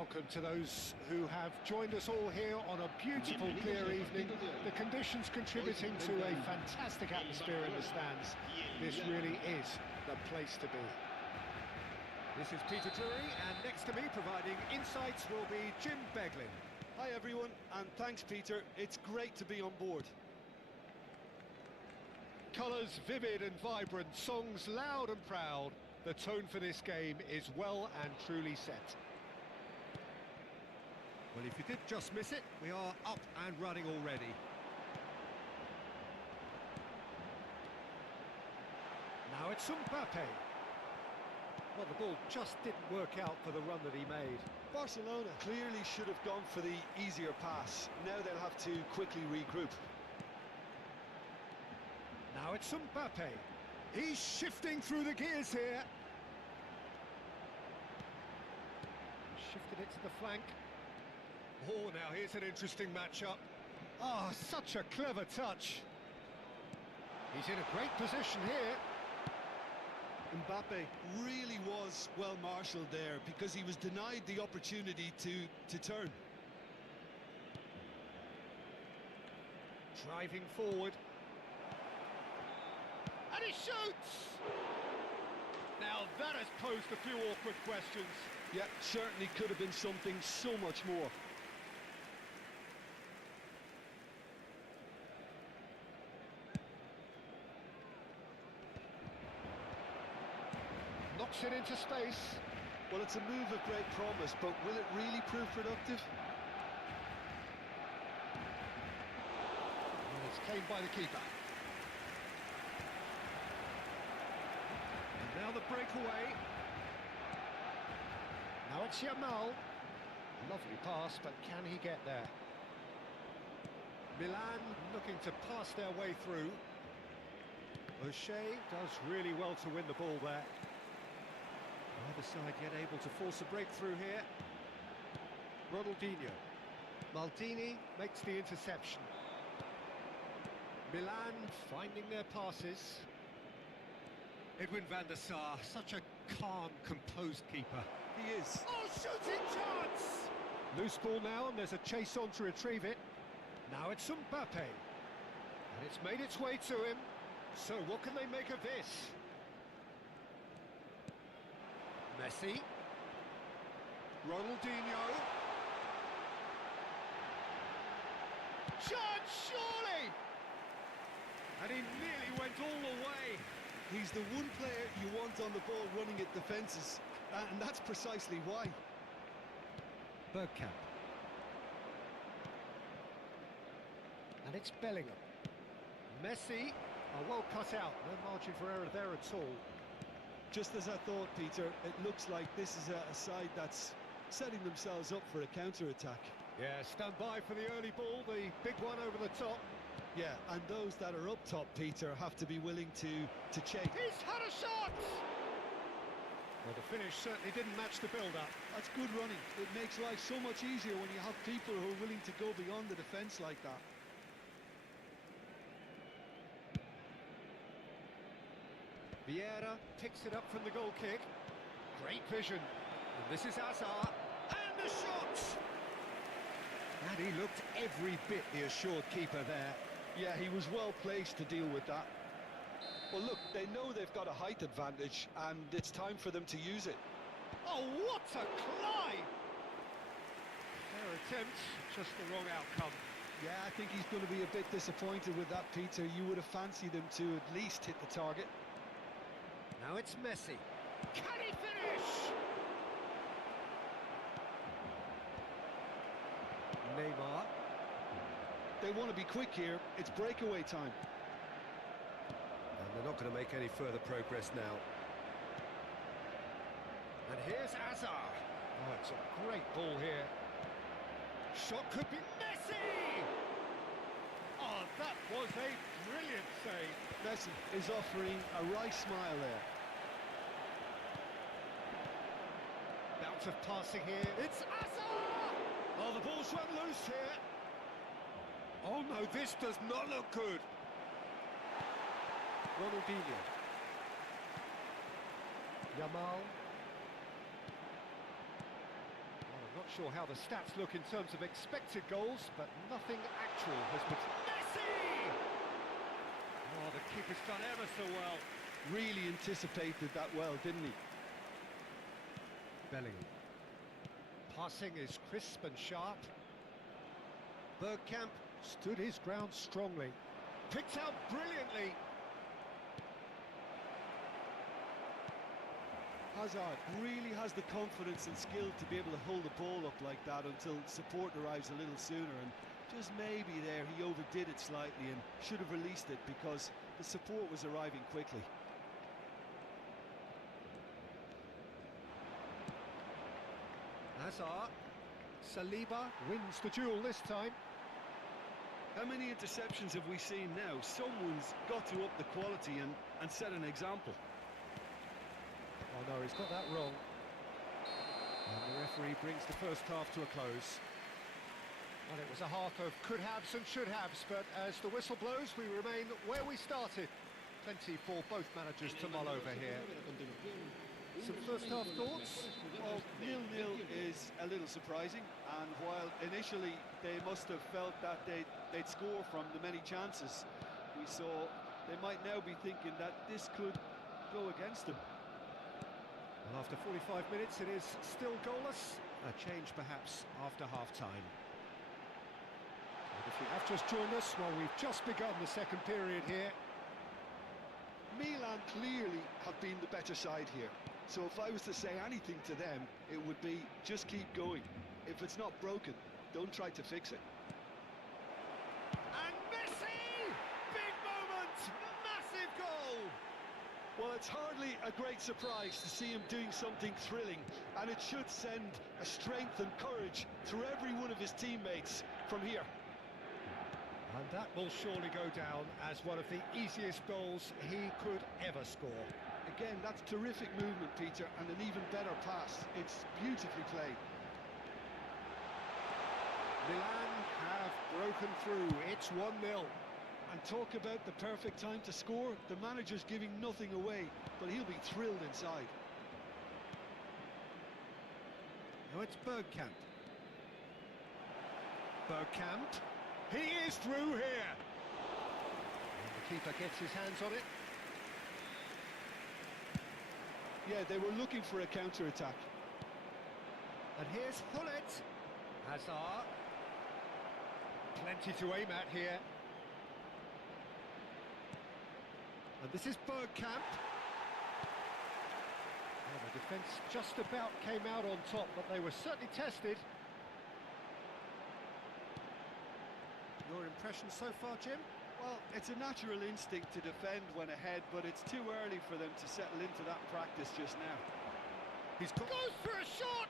Welcome to those who have joined us all here on a beautiful, clear evening. The conditions contributing to a fantastic atmosphere in the stands. This really is the place to be. This is Peter Drury, and next to me providing insights will be Jim Beglin. Hi everyone, and thanks Peter, it's great to be on board. Colours vivid and vibrant, songs loud and proud. The tone for this game is well and truly set. Well, if you did just miss it, we are up and running already. Now it's Mbappe. Well, the ball just didn't work out for the run that he made. Barcelona clearly should have gone for the easier pass. Now they'll have to quickly regroup. Now it's Mbappe. He's shifting through the gears here. Shifted it to the flank. Oh, now here's an interesting matchup. Oh, such a clever touch. He's in a great position here. Mbappe really was well marshalled there because he was denied the opportunity to turn. Driving forward. And he shoots! Now that has posed a few awkward questions. Yeah, certainly could have been something so much more. Knocks it into space. Well, it's a move of great promise, but will it really prove productive? And it's claimed by the keeper. And now the breakaway. Now it's Yamal. Lovely pass, but can he get there? Milan looking to pass their way through. O'Shea does really well to win the ball there. Either side yet able to force a breakthrough here. Ronaldinho. Maldini makes the interception. Milan finding their passes. Edwin van der Sar, such a calm, composed keeper. He is. Oh, shooting chance! Loose ball now, and there's a chase on to retrieve it. Now it's Mbappe. And it's made its way to him. So what can they make of this? Messi. Ronaldinho. Chance, surely! And he nearly went all the way. He's the one player you want on the ball running at defences, and that's precisely why. Bergkamp. And it's Bellingham. Messi are well cut out, no margin for error there at all. Just as I thought, Peter, it looks like this is a side that's setting themselves up for a counter-attack. Yeah, stand by for the early ball, the big one over the top. Yeah, and those that are up top, Peter, have to be willing to chase. He's had a shot! Well, the finish certainly didn't match the build-up. That's good running. It makes life so much easier when you have people who are willing to go beyond the defence like that. Vieira picks it up from the goal kick. Great vision. And this is Hazard. And the shot! And he looked every bit the assured keeper there. Yeah, he was well placed to deal with that. Well, look, they know they've got a height advantage, and it's time for them to use it. Oh, what a climb! Their attempt, just the wrong outcome. Yeah, I think he's going to be a bit disappointed with that, Peter. You would have fancied him to at least hit the target. Now it's Messi. Can he finish? Neymar. They want to be quick here. It's breakaway time. And they're not going to make any further progress now. And here's Hazard. Oh, it's a great ball here. Shot could be Messi! Oh, that was a brilliant save. Messi is offering a right smile there. Bounce of passing here. It's Hazard! Oh, the ball's run loose here. Oh no, this does not look good. Ronaldinho. Yamal. Oh, I'm not Sure how the stats look in terms of expected goals, but nothing actual has been... Messi! Oh, the keeper's done ever so well. Really anticipated that well, didn't he? Bellingham. Passing is crisp and sharp. Bergkamp stood his ground strongly. Picked out brilliantly. Hazard really has the confidence and skill to be able to hold the ball up like that until support arrives a little sooner, and just maybe there he overdid it slightly and should have released it because the support was arriving quickly. Hazard. Saliba wins the duel this time. How many interceptions have we seen now? Someone's got to up the quality and set an example. Oh no, he's got that wrong. And the referee brings the first half to a close. Well, it was a half of could-haves and should-haves, but as the whistle blows, we remain where we started. Plenty for both managers to mull over here. Some first-half thoughts? Well, 0-0 is a little surprising, and while initially they must have felt that they'd score from the many chances we saw, they might now be thinking that this could go against them. Well, after 45 minutes, it is still goalless. A change, perhaps, after half-time. And if you have just joined us, well, we've just begun the second period here. Milan clearly have been the better side here. So if I was to say anything to them, it would be just keep going. If it's not broken, don't try to fix it. And Messi! Big moment! Massive goal! Well, it's hardly a great surprise to see him doing something thrilling, and it should send a strength and courage through every one of his teammates from here. And that will surely go down as one of the easiest goals he could ever score. Again, that's terrific movement, Peter, and an even better pass. It's beautifully played. Milan have broken through. It's 1-0. And talk about the perfect time to score. The manager's giving nothing away, but he'll be thrilled inside. Now it's Bergkamp. Bergkamp. He is through here. And the keeper gets his hands on it. Yeah, they were looking for a counter-attack. And here's Hullet. Hazard. Plenty to aim at here. And this is Bergkamp. Well, the defence just about came out on top, but they were certainly tested. Your impression so far, Jim? Well, it's a natural instinct to defend when ahead, but it's too early for them to settle into that practice just now. Goes for a shot!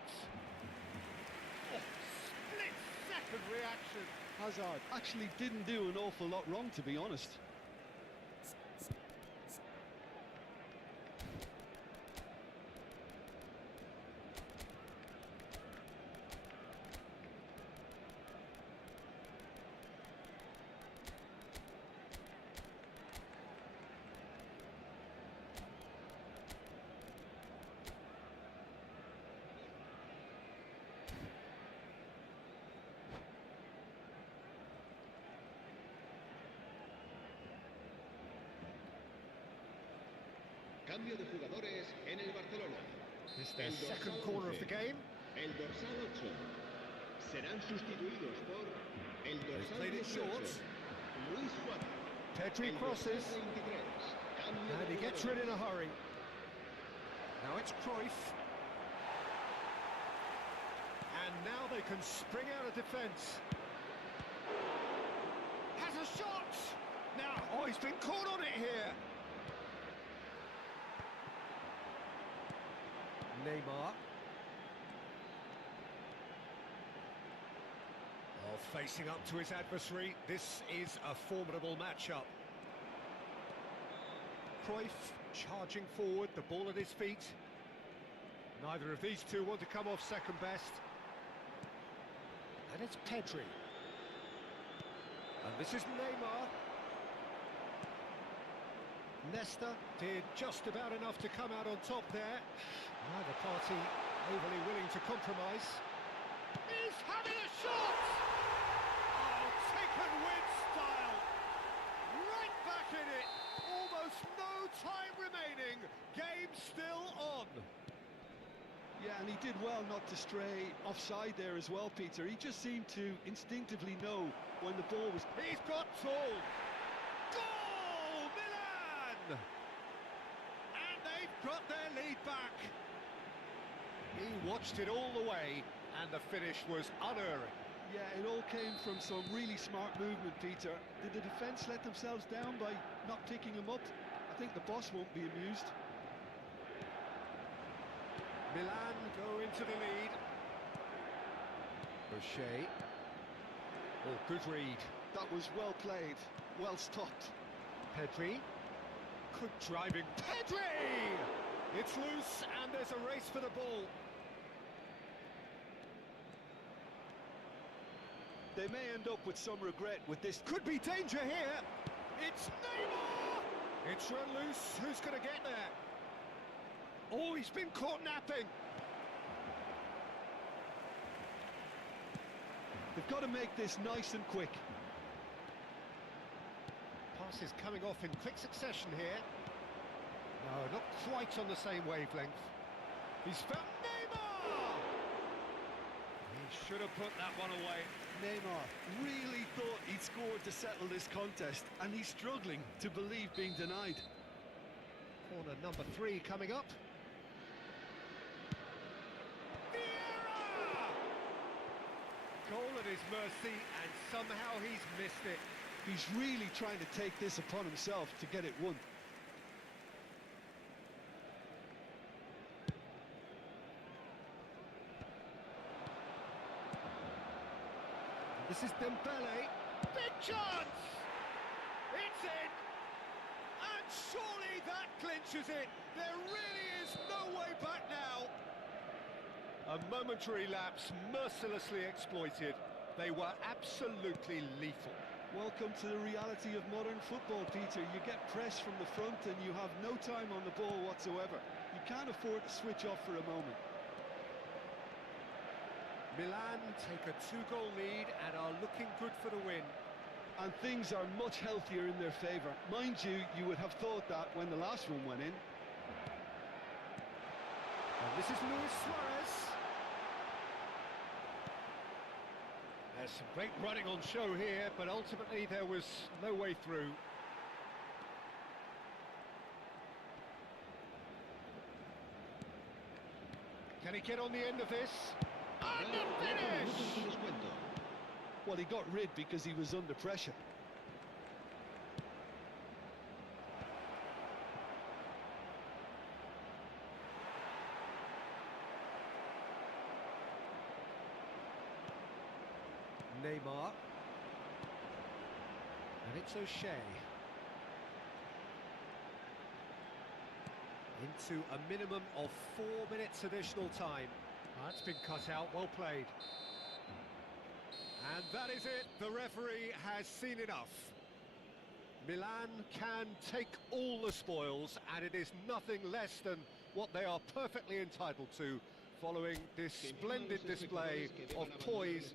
Oh, split-second reaction. Hazard actually didn't do an awful lot wrong, to be honest. Cambio de jugadores en el Barcelona. It's their second corner of the game. El dorsal 8. Serán sustituidos por el dorsal Played it 18. short. Luis Suárez. Pedri El crosses. dorsal 23. Cambio And de he gets jugadores. rid in a hurry. Now it's Cruyff. And now they can spring out of defence. Has a shot! Now, oh, he's been caught on it here. Neymar. Oh, facing up to his adversary. This is a formidable matchup. Cruyff charging forward, the ball at his feet. Neither of these two want to come off second best. And it's Pedri. And this is Neymar. Nesta did just about enough to come out on top there. Neither party overly willing to compromise. having a shot! Oh, taken with style! Right back in it! Almost no time remaining, game still on. Yeah, and he did well not to stray offside there as well, Peter. He just seemed to instinctively know when the ball was... He's got tall. Goal, Milan! And they've got their lead back. He watched it all the way, and the finish was unerring. Yeah, it all came from some really smart movement, Peter. Did the defence let themselves down by not picking him up? I think the boss won't be amused. Milan go into the lead. O'Shea. Oh, good read. That was well played, well stopped. Pedri. Good driving. Pedri! It's loose, and there's a race for the ball. They may end up with some regret with this. Could be danger here. It's Neymar! It's run loose. Who's going to get there? Oh, he's been caught napping. They've got to make this nice and quick. Pass is coming off in quick succession here. No, not quite on the same wavelength. He's found Neymar! He should have put that one away. Neymar really thought he'd scored to settle this contest, and he's struggling to believe being denied. Corner number 3 coming up. Vieira! Goal at his mercy, and somehow he's missed it. He's really trying to take this upon himself to get it won. This is Dembele. Big chance! It's in! And surely that clinches it. There really is no way back now. A momentary lapse mercilessly exploited. They were absolutely lethal. Welcome to the reality of modern football, Peter. You get press from the front and you have no time on the ball whatsoever. You can't afford to switch off for a moment. Milan take a 2-goal lead and are looking good for the win. And things are much healthier in their favour. Mind you, you would have thought that when the last one went in. And this is Luis Suarez. There's some great running on show here, but ultimately there was no way through. Can he get on the end of this? And the finish! Well, he got rid because he was under pressure. Neymar. And it's O'Shea. Into a minimum of 4 minutes additional time. That's been cut out, well played. And that is it, the referee has seen enough. Milan can take all the spoils, and it is nothing less than what they are perfectly entitled to, following this splendid display of poise.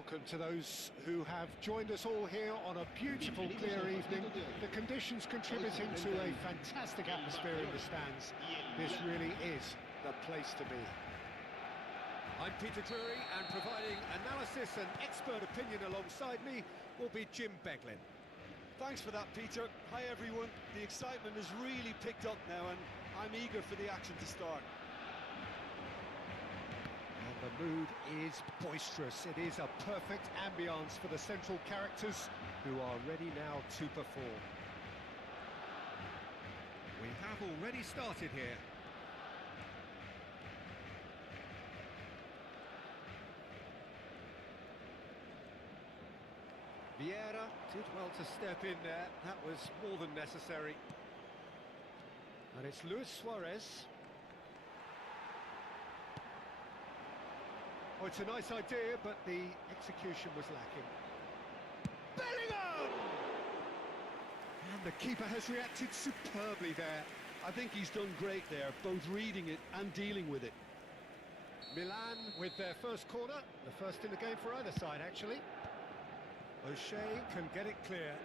Welcome to those who have joined us all here on a beautiful, clear evening. The conditions contributing to a fantastic atmosphere in the stands. This really is the place to be. I'm Peter Drury, and providing analysis and expert opinion alongside me will be Jim Beglin. Thanks for that, Peter. Hi, everyone. The excitement has really picked up now, and I'm eager for the action to start. And the mood is boisterous. It is a perfect ambience for the central characters who are ready now to perform. We have already started here. Vieira did well to step in there. That was more than necessary. And it's Luis Suarez. Oh, it's a nice idea, but the execution was lacking. Bellingham! And the keeper has reacted superbly there. I think he's done great there, both reading it and dealing with it. Milan with their first corner, the first in the game for either side, actually. O'Shea can get it clear.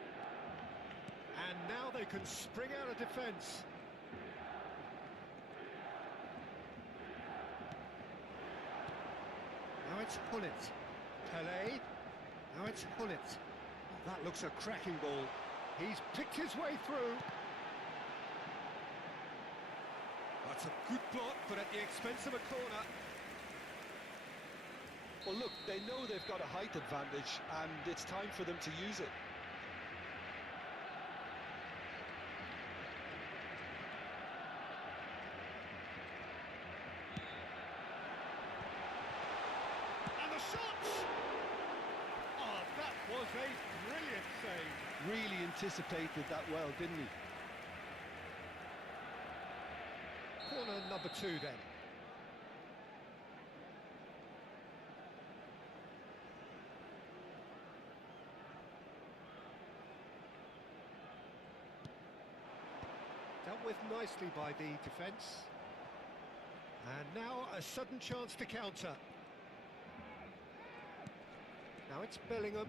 And now they can spring out of defence. Now it's Hullet. Pelé. Now it's Hullet. Oh, that looks a cracking ball. He's picked his way through. That's a good block, but at the expense of a corner. Well, look, they know they've got a height advantage, and it's time for them to use it. And the shot! Oh, that was a brilliant save. Really anticipated that well, didn't he? Corner number 2 then. Dealt with nicely by the defence. And now a sudden chance to counter. Now it's Bellingham.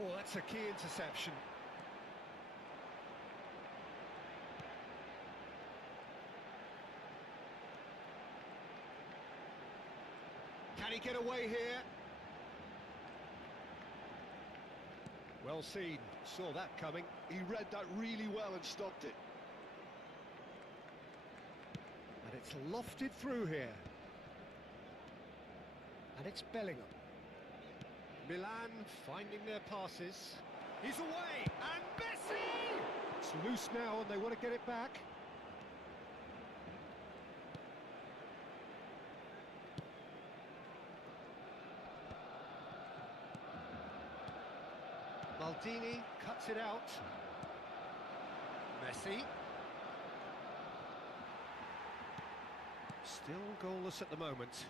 Oh, that's a key interception. Can he get away here? Well seen, saw that coming. He read that really well and stopped it. And it's lofted through here. And it's Bellingham. Milan finding their passes. He's away, and Messi! It's loose now, and they want to get it back. Maldini cuts it out. Messi. Still goalless at the moment.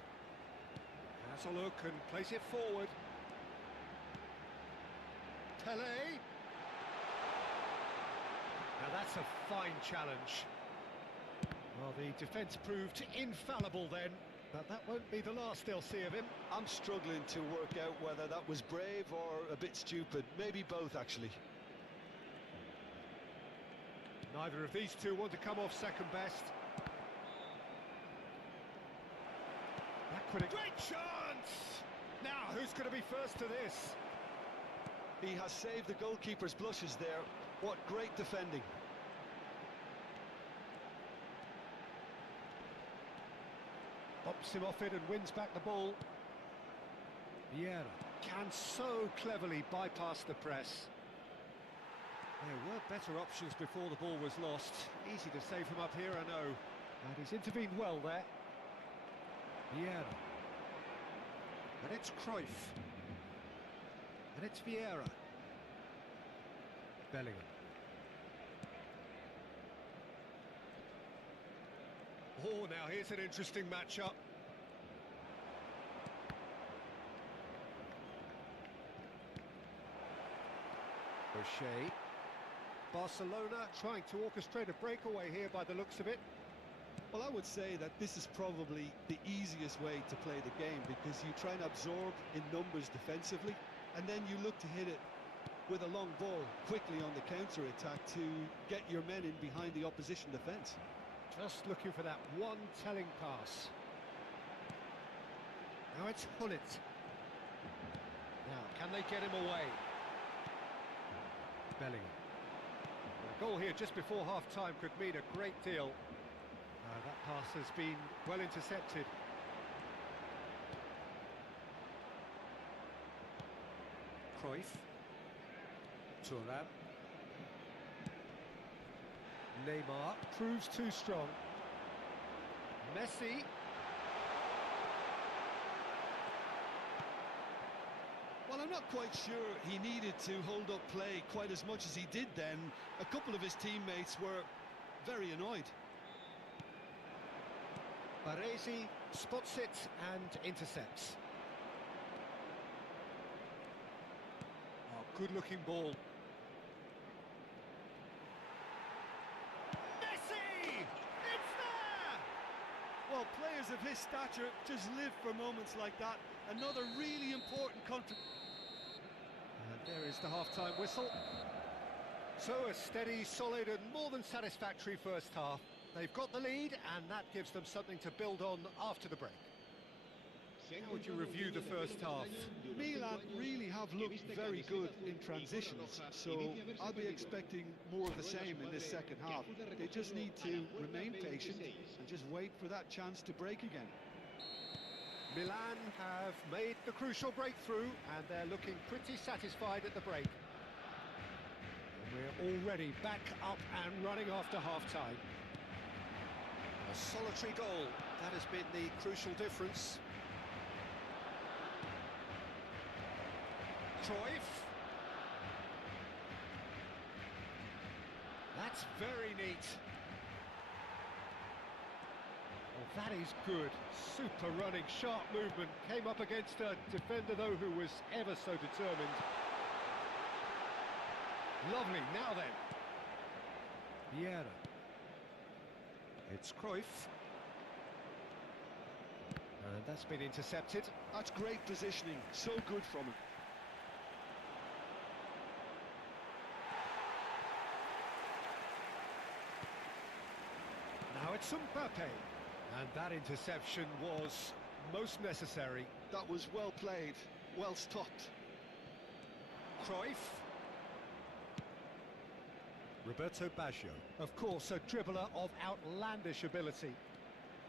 Has a look and plays it forward. Pelé. Now that's a fine challenge. Well, the defence proved infallible then, but that won't be the last they'll see of him. I'm struggling to work out whether that was brave or a bit stupid. Maybe both, actually. Neither of these two want to come off second best. Great chance! Now, who's going to be first to this? He has saved the goalkeeper's blushes there. What great defending. Pops him off it and wins back the ball. Vieira can so cleverly bypass the press. There were better options before the ball was lost. Easy to save from up here, I know. And he's intervened well there. Vieira. And it's Cruyff. And it's Vieira. Bellingham. Oh, now here's an interesting matchup. O'Shea. Barcelona trying to orchestrate a breakaway here by the looks of it. Well, I would say that this is probably the easiest way to play the game because you try and absorb in numbers defensively, and then you look to hit it with a long ball quickly on the counter-attack to get your men in behind the opposition defence. Just looking for that one telling pass. Now it's Hullet. Now, can they get him away? Bellingham. A goal here just before half-time could mean a great deal. That pass has been well intercepted. Cruyff. Thuram. Neymar proves too strong. Messi. Well, I'm not quite sure he needed to hold up play quite as much as he did then. A couple of his teammates were very annoyed. Baresi spots it and intercepts. Oh, good-looking ball. Messi! It's there! Well, players of his stature just live for moments like that. Another really important contribution. And there is the half-time whistle. So a steady, solid and more than satisfactory first half. They've got the lead and that gives them something to build on after the break. How would you review the first half? Milan really have looked very good in transitions, so I'll be expecting more of the same in this second half. They just need to remain patient and just wait for that chance to break again. Milan have made the crucial breakthrough and they're looking pretty satisfied at the break. And we're already back up and running after half-time. A solitary goal, that has been the crucial difference. Cruyff. That's very neat. Oh, that is good. Super running, sharp movement. Came up against a defender, though, who was ever so determined. Lovely, now then. Vieira. It's Cruyff. And that's been intercepted. That's great positioning, so good from him. Now it's Mbappe. And that interception was most necessary. That was well played, well stopped. Cruyff. Roberto Baggio. Of course, a dribbler of outlandish ability.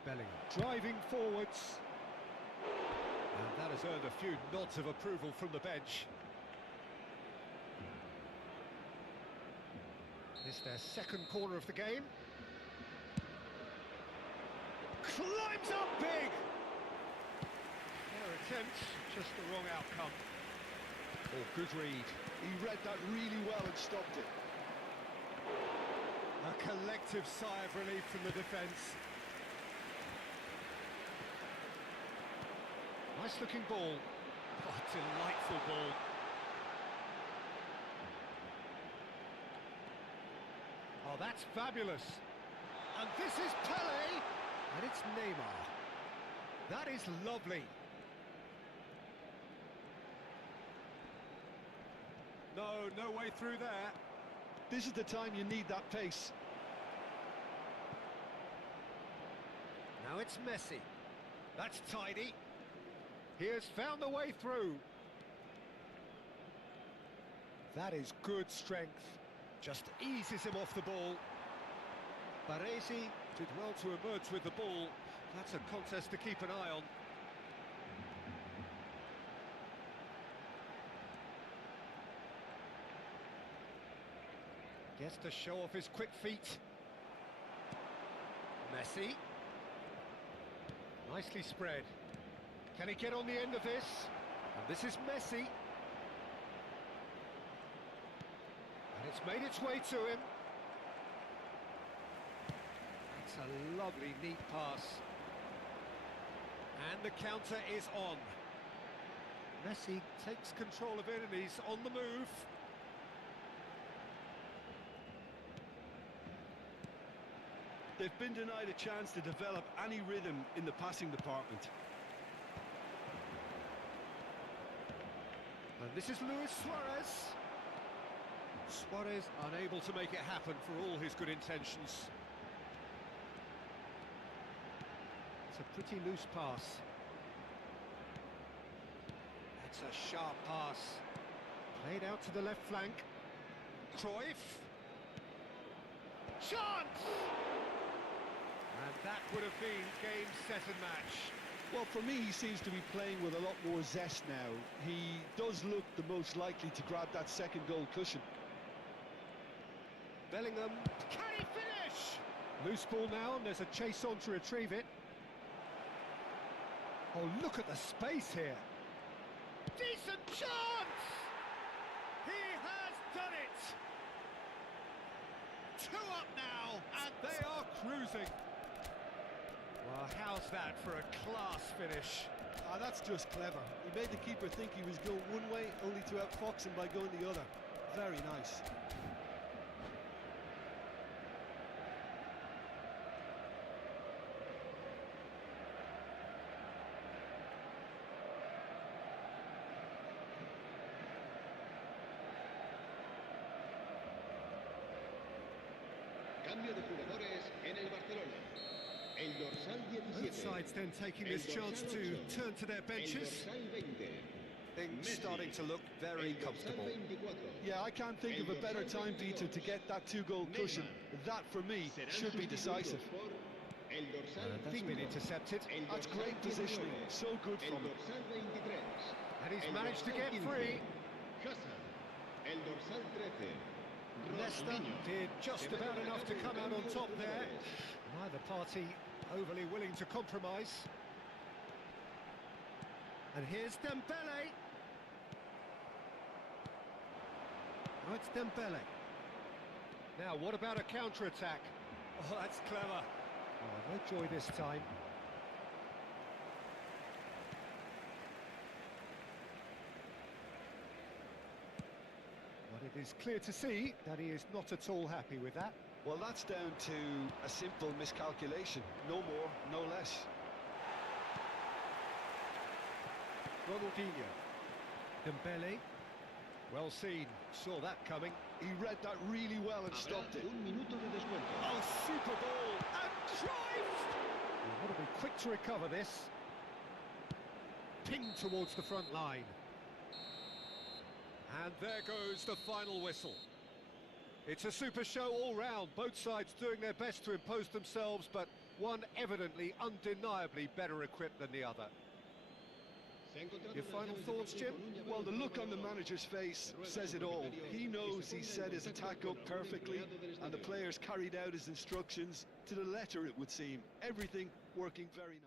Bellingham driving forwards. And that has earned a few nods of approval from the bench. It's their second corner of the game. Climbs up big! Their attempt, just the wrong outcome. Oh, good read. He read that really well and stopped it. A collective sigh of relief from the defence. Nice looking ball. Oh, delightful ball. Oh, that's fabulous. And this is Pele. And it's Neymar. That is lovely. No way through there. This is the time you need that pace. Now it's Messi. That's tidy. He has found the way through. That is good strength. Just eases him off the ball. Baresi did well to emerge with the ball. That's a contest to keep an eye on. Gets to show off his quick feet. Messi. Nicely spread. Can he get on the end of this? And this is Messi. And it's made its way to him. It's a lovely, neat pass. And the counter is on. Messi takes control of it and he's on the move. they've been denied a chance to develop any rhythm in the passing department. And this is Luis Suarez. Suarez unable to make it happen for all his good intentions. It's a pretty loose pass. That's a sharp pass. Played out to the left flank. Cruyff. Chance! And that would have been game, set and match. Well, for me, he seems to be playing with a lot more zest now. He does look the most likely to grab that second goal cushion. Bellingham, can he finish? Loose ball now, and there's a chase on to retrieve it. Oh, look at the space here. Decent chance! He has done it! 2 up now, and they are cruising. Well, how's that for a class finish? That's just clever. He made the keeper think he was going one way, only to outfox him by going the other. Very nice. Cambio de jugadores en el Barcelona. El dorsal Both 17. sides then taking this chance to turn to their El benches. dorsal 20. Things starting to look very El dorsal comfortable. 24. Yeah, I can't think of a better time, Peter, to get that 2-goal cushion. That, for me, Serán should be decisive. sustituidos por el dorsal That's been 5. intercepted. El That's dorsal great positioning. 19. So good El from him. dorsal 23. And he's El managed to dorsal get 15. free. Hazard. El dorsal 13. Leicester Ronaldinho. did just Se va about a enough to cabo come out on cambio de top there. jugadores. Neither party overly willing to compromise. And here's Dembele. Oh, it's Dembele. Now, what about a counter-attack? Oh, that's clever. Oh, no joy this time. But it is clear to see that he is not at all happy with that. Well, that's down to a simple miscalculation. No more, no less. Ronaldinho. Dembele. Well seen. Saw that coming. He read that really well and Habrá stopped it. un minuto de descuento. Oh, super ball! And Cruyff! We've got to be quick to recover this. Pinged towards the front line. And there goes the final whistle. It's a super show all round, both sides doing their best to impose themselves, but one evidently, undeniably better equipped than the other. Your final thoughts, Jim? Well, the look on the manager's face says it all. He knows he set his attack up perfectly, and the players carried out his instructions to the letter, it would seem. Everything working very nicely.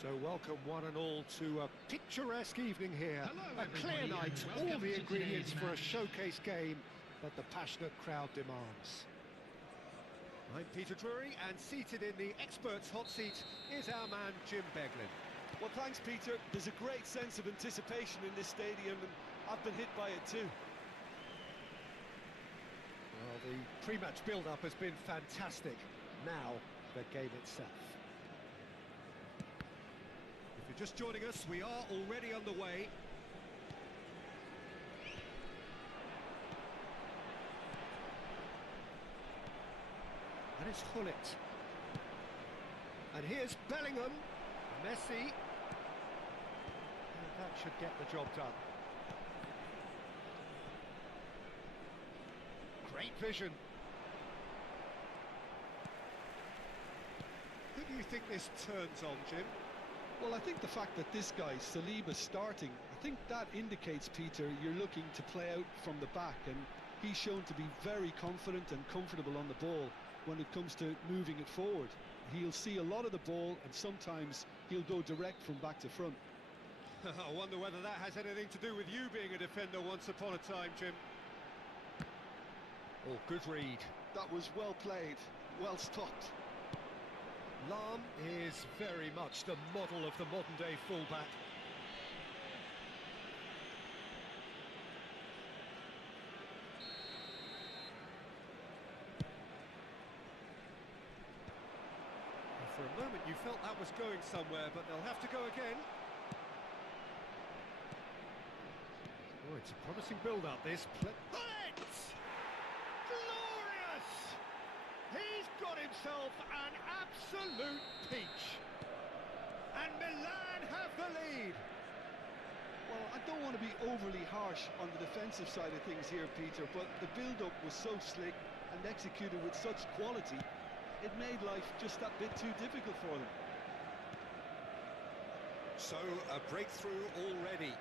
So welcome one and all to a picturesque evening here. A clear night, all the ingredients for a showcase game that the passionate crowd demands. I'm Peter Drury, and seated in the experts' hot seat is our man Jim Beglin. Well, thanks, Peter. There's a great sense of anticipation in this stadium, and I've been hit by it too. Well, the pre-match build-up has been fantastic. Now, the game itself. If you're just joining us, we are already underway. And it's Gullit. And here's Bellingham. Messi. And that should get the job done. Great vision. Who do you think this turns on, Jim? Well, I think the fact that this guy, Saliba's starting, I think that indicates, Peter, you're looking to play out from the back, and he's shown to be very confident and comfortable on the ball when it comes to moving it forward. He'll see a lot of the ball, and sometimes he'll go direct from back to front. I wonder whether that has anything to do with you being a defender once upon a time, Jim. Oh, good read. That was well played, well stopped. Lahm is very much the model of the modern-day fullback. For a moment you felt that was going somewhere, but they'll have to go again. Oh, it's a promising build-up, this. Bullet! Glorious! He's got himself an absolute peach. And Milan have the lead. Well, I don't want to be overly harsh on the defensive side of things here, Peter, but the build-up was so slick and executed with such quality, it made life just that bit too difficult for them. So, a breakthrough already.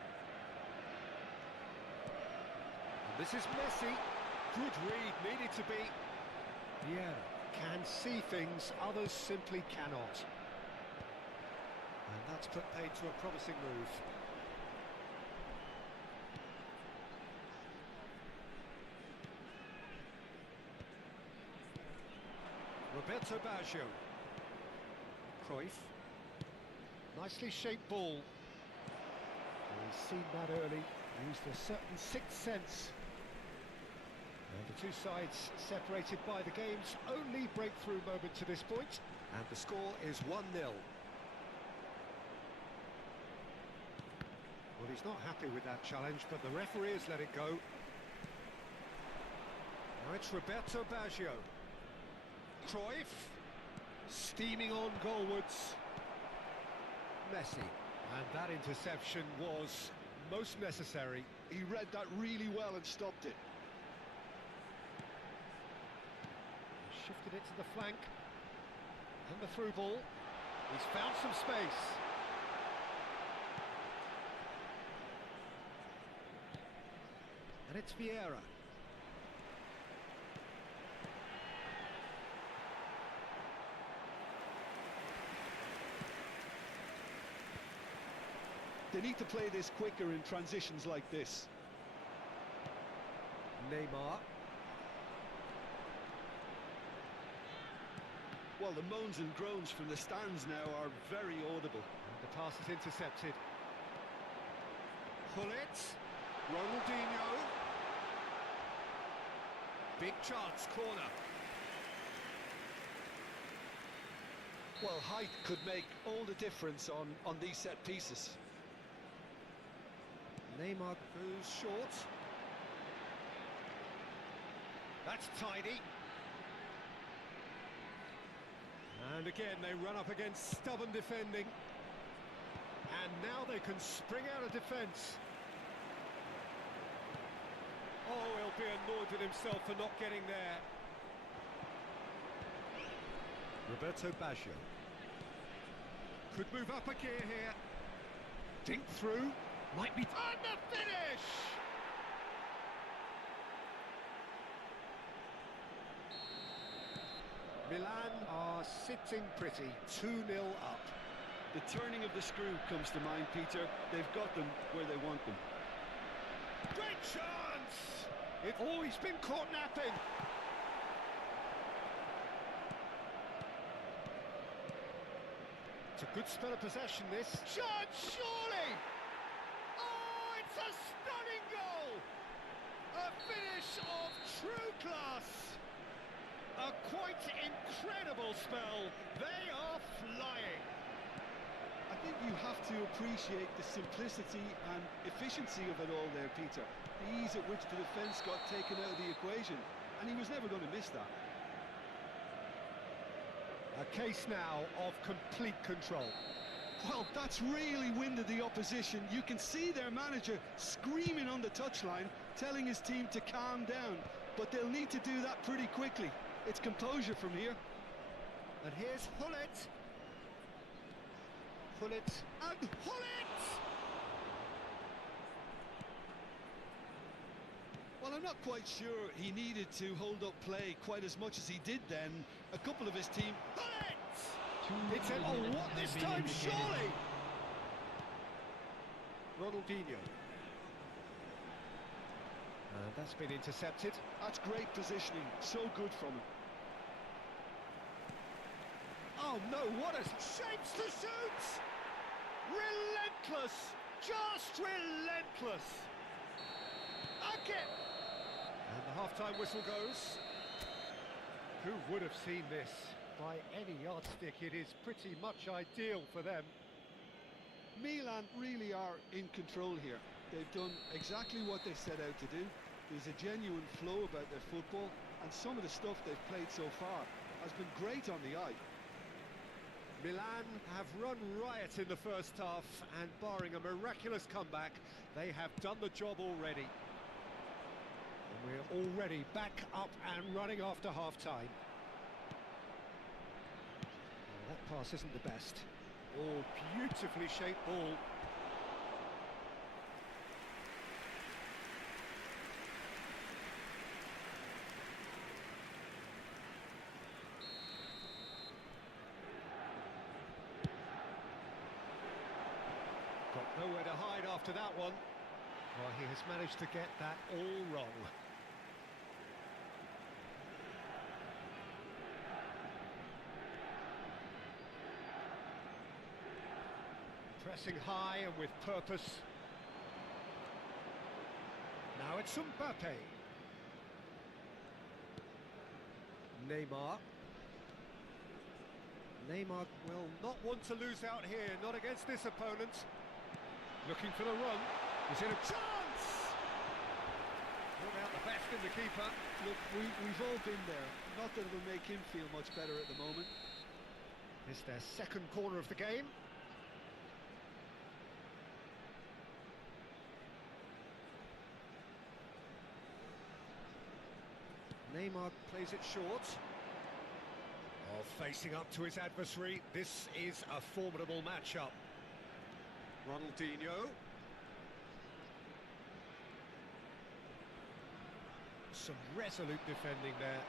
And this is Messi. Good read, needed to be. Yeah, can see things others simply cannot. And that's put paid to a promising move. Roberto Baggio. Cruyff. Nicely shaped ball. He's seen that early, used a certain sixth sense. And the two sides separated by the game's only breakthrough moment to this point. And the score is 1-0. Well, he's not happy with that challenge, but the referee has let it go. Now it's Roberto Baggio. Cruyff. Steaming on goalwards. Messi. And that interception was most necessary. He read that really well and stopped it. Shifted it to the flank. And the through ball. He's found some space. And it's Vieira. They need to play this quicker in transitions like this. Neymar. Well, the moans and groans from the stands now are very audible. And the pass is intercepted. Gullit. Ronaldinho. Big chance, corner. Well, height could make all the difference on these set pieces. Neymar goes short. That's tidy. And again, they run up against stubborn defending. And now they can spring out of defence. Oh, he'll be annoyed with himself for not getting there. Roberto Baggio. Could move up a gear here. Dink through. Might be... And the finish! Milan are sitting pretty, 2-0 up. The turning of the screw comes to mind, Peter. They've got them where they want them. Great chance! Oh, he's been caught napping. It's a good spell of possession, this. Chance, surely! Oh, it's a stunning goal! A finish of true class! A quite incredible spell. They are flying. I think you have to appreciate the simplicity and efficiency of it all there, Peter. The ease at which the defence got taken out of the equation, and he was never going to miss that. A case now of complete control. Well, that's really winded the opposition. You can see their manager screaming on the touchline, telling his team to calm down, but they'll need to do that pretty quickly. It's composure from here. And here's Hullet. Hullet and Hullet! Well, I'm not quite sure he needed to hold up play quite as much as he did then. A couple of his team... Hullet! It's an, oh, what this time, surely! Ronaldinho. And that's been intercepted. That's great positioning, so good from him. Oh no, what a shapes to shoot! Relentless! Just relentless! Again! And the half-time whistle goes. Who would have seen this? By any yardstick, it is pretty much ideal for them. Milan really are in control here. They've done exactly what they set out to do. There's a genuine flow about their football, and some of the stuff they've played so far has been great on the eye. Milan have run riot in the first half, and barring a miraculous comeback, they have done the job already. And we're already back up and running after half-time. Oh, that pass isn't the best. Oh, beautifully shaped ball. Got nowhere to hide after that one. Well, he has managed to get that all wrong. Pressing high and with purpose. Now it's Mbappe. Neymar. Neymar will not want to lose out here, not against this opponent. Looking for the run. He's in a chance! Brought out the best in the keeper. Look, we've all been there. Not that it'll make him feel much better at the moment. It's their second corner of the game. Neymar plays it short. Oh, facing up to his adversary. This is a formidable matchup. Ronaldinho. Some resolute defending there.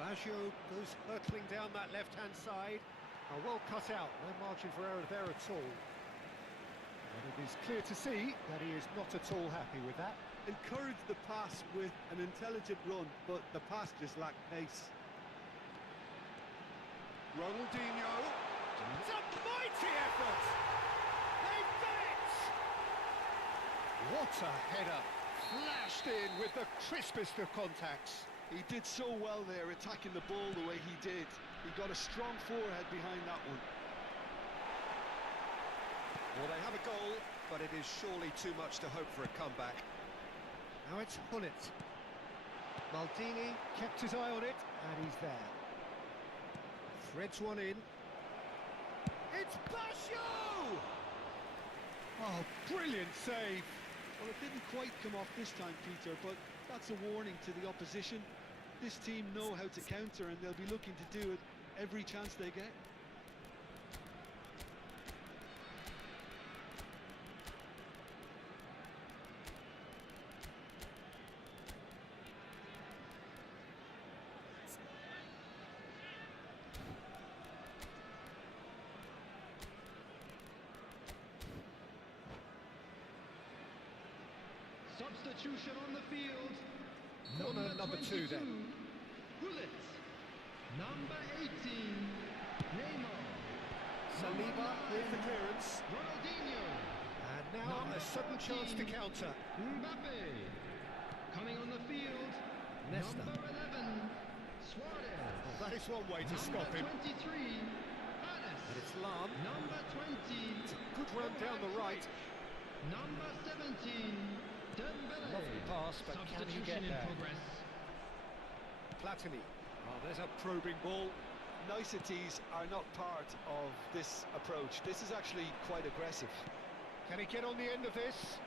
Baggio goes hurtling down that left-hand side. Oh, well cut out, no margin for error there at all. And it is clear to see that he is not at all happy with that. Encouraged the pass with an intelligent run, but the pass just lacked pace. Ronaldinho. It's a mighty effort! They've done it! What a header! Flashed in with the crispest of contacts. He did so well there, attacking the ball the way he did. He got a strong forehead behind that one. Well, they have a goal, but it is surely too much to hope for a comeback. Now it's Hullet. Maldini kept his eye on it, and he's there. Threads one in. It's Baggio! Oh, brilliant save! Well, it didn't quite come off this time, Peter, but that's a warning to the opposition. This team know how to counter, and they'll be looking to do it every chance they get. Substitution on the field. Corner number 2 then. Gullit. Number 18. Neymar. Saliba with the clearance. Ronaldinho. And now a sudden chance to counter. Mbappe. Coming on the field. Nesta. Number 11. Suarez. Well, that is one way to stop him. Number 23. Hades. And it's Lam. Number 20. Good run down the right. Number 17. Dembele. Lovely pass, but can he get Substitution in there? progress. Platini. Oh, there's a probing ball. Niceties are not part of this approach. This is actually quite aggressive. Can he get on the end of this?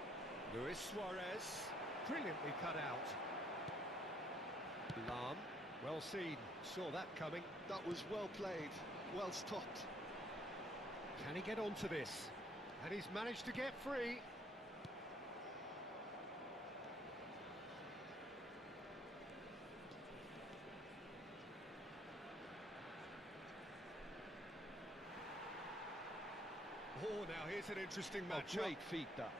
Luis Suarez. Brilliantly cut out. Lam. Well seen. Saw that coming. That was well played, well stopped. Can he get onto this? And he's managed to get free. Oh, now here's an interesting match. Great feat, that.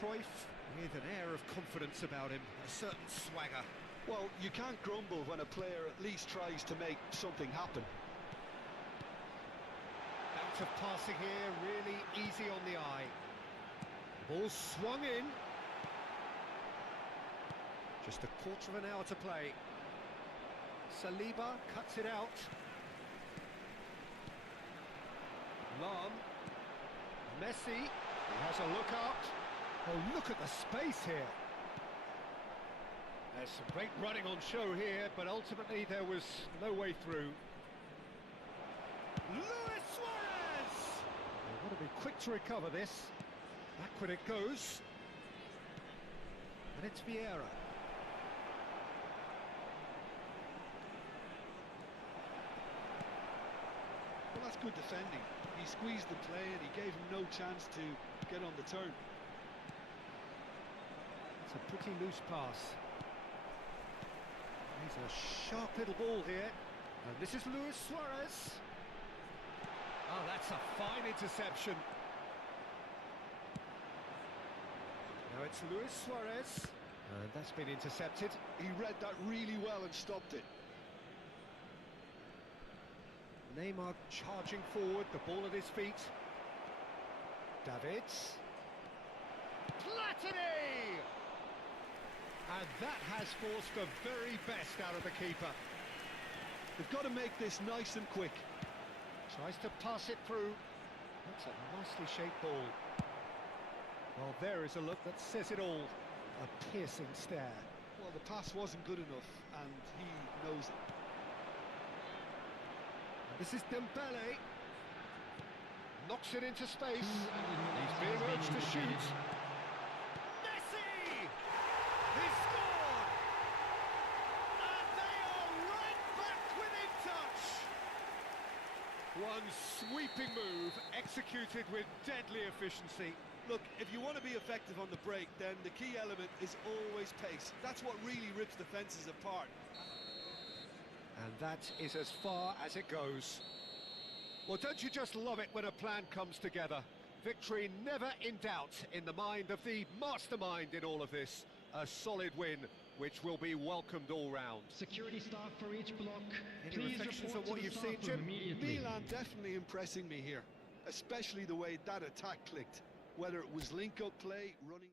Cruyff with an air of confidence about him, a certain swagger. Well, you can't grumble when a player at least tries to make something happen. Out of passing here, really easy on the eye. Ball swung in. Just a quarter of an hour to play. Saliba cuts it out. Lam. Messi. He has a look out. Oh, look at the space here. There's some great running on show here, but ultimately there was no way through. Luis Suarez! They've got to be quick to recover this. Backward it goes. And it's Vieira. Well, that's good defending. He squeezed the play and he gave him no chance to get on the turn. It's a pretty loose pass. He's a sharp little ball here. And this is Luis Suarez. Oh, that's a fine interception. Now it's Luis Suarez. And that's been intercepted. He read that really well and stopped it. Neymar charging forward, the ball at his feet. Davids. Platini! And that has forced the very best out of the keeper. They've got to make this nice and quick. Tries to pass it through. That's a nicely shaped ball. Well, there is a look that says it all. A piercing stare. Well, the pass wasn't good enough, and he knows it. This is Dembele. Knocks it into space. He's being urged to shoot. Messi! He scored! And they are right back within touch! One sweeping move, executed with deadly efficiency. Look, if you want to be effective on the break, then the key element is always pace. That's what really rips defences apart. And that is as far as it goes. Well, don't you just love it when a plan comes together? Victory never in doubt in the mind of the mastermind in all of this. A solid win, which will be welcomed all round. Security staff for each block. Any Please reflections report on what to the you've staff seen, room Jim? immediately. Milan definitely impressing me here, especially the way that attack clicked. Whether it was link-up play, running...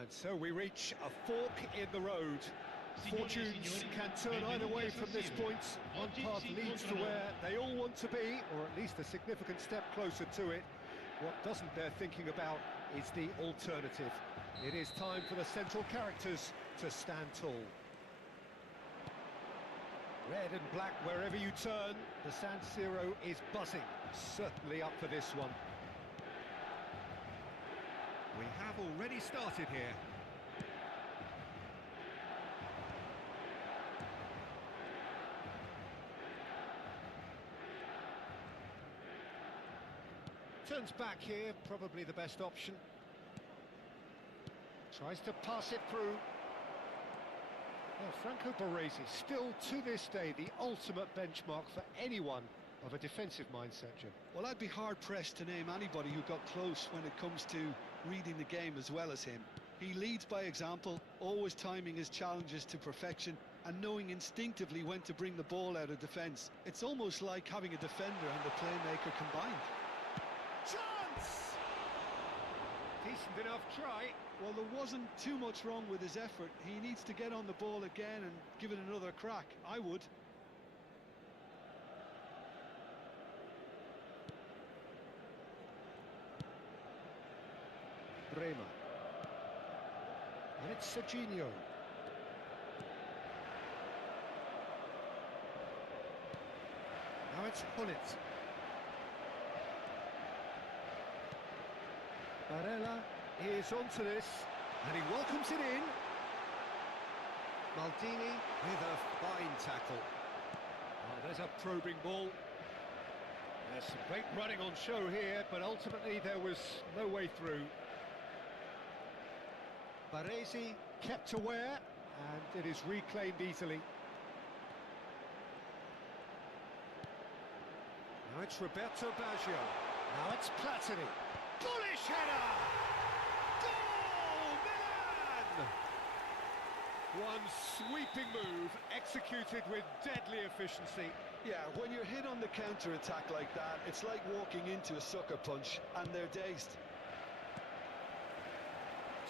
And so we reach a fork in the road. Fortunes can turn either way from this point. One path leads to where they all want to be, or at least a significant step closer to it. What doesn't they're thinking about is the alternative. It is time for the central characters to stand tall. Red and black wherever you turn, the San Siro is buzzing. Certainly up for this one. We have already started here. Turns back here, probably the best option. Tries to pass it through. Well, Franco Baresi, still to this day, the ultimate benchmark for anyone of a defensive mindset, Jim. Well, I'd be hard-pressed to name anybody who got close when it comes to reading the game as well as him. He leads by example, always timing his challenges to perfection and knowing instinctively when to bring the ball out of defence. It's almost like having a defender and a playmaker combined. Chance! Decent enough try. Well, there wasn't too much wrong with his effort. He needs to get on the ball again and give it another crack. I would. Bremer. And it's Serginho. Now it's Hullet. Barella is onto this, and he welcomes it in. Maldini with a fine tackle. Oh, there's a probing ball. There's some great running on show here, but ultimately there was no way through. Baresi kept aware, and it is reclaimed easily. Now it's Roberto Baggio. Now it's Platini. Bullish header! Goal, Milan! One sweeping move, executed with deadly efficiency. Yeah, when you're hit on the counter-attack like that, it's like walking into a sucker punch, and they're dazed.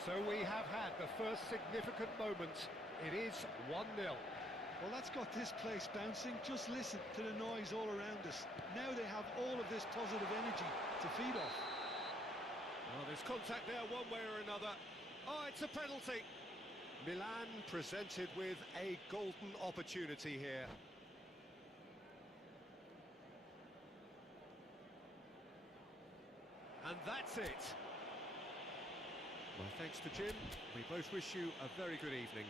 So we have had the first significant moment. It is 1-0. Well, that's got this place bouncing. Just listen to the noise all around us. Now they have all of this positive energy to feed off. Well, there's contact there one way or another. Oh, it's a penalty. Milan presented with a golden opportunity here. And that's it. My thanks to Jim. We both wish you a very good evening.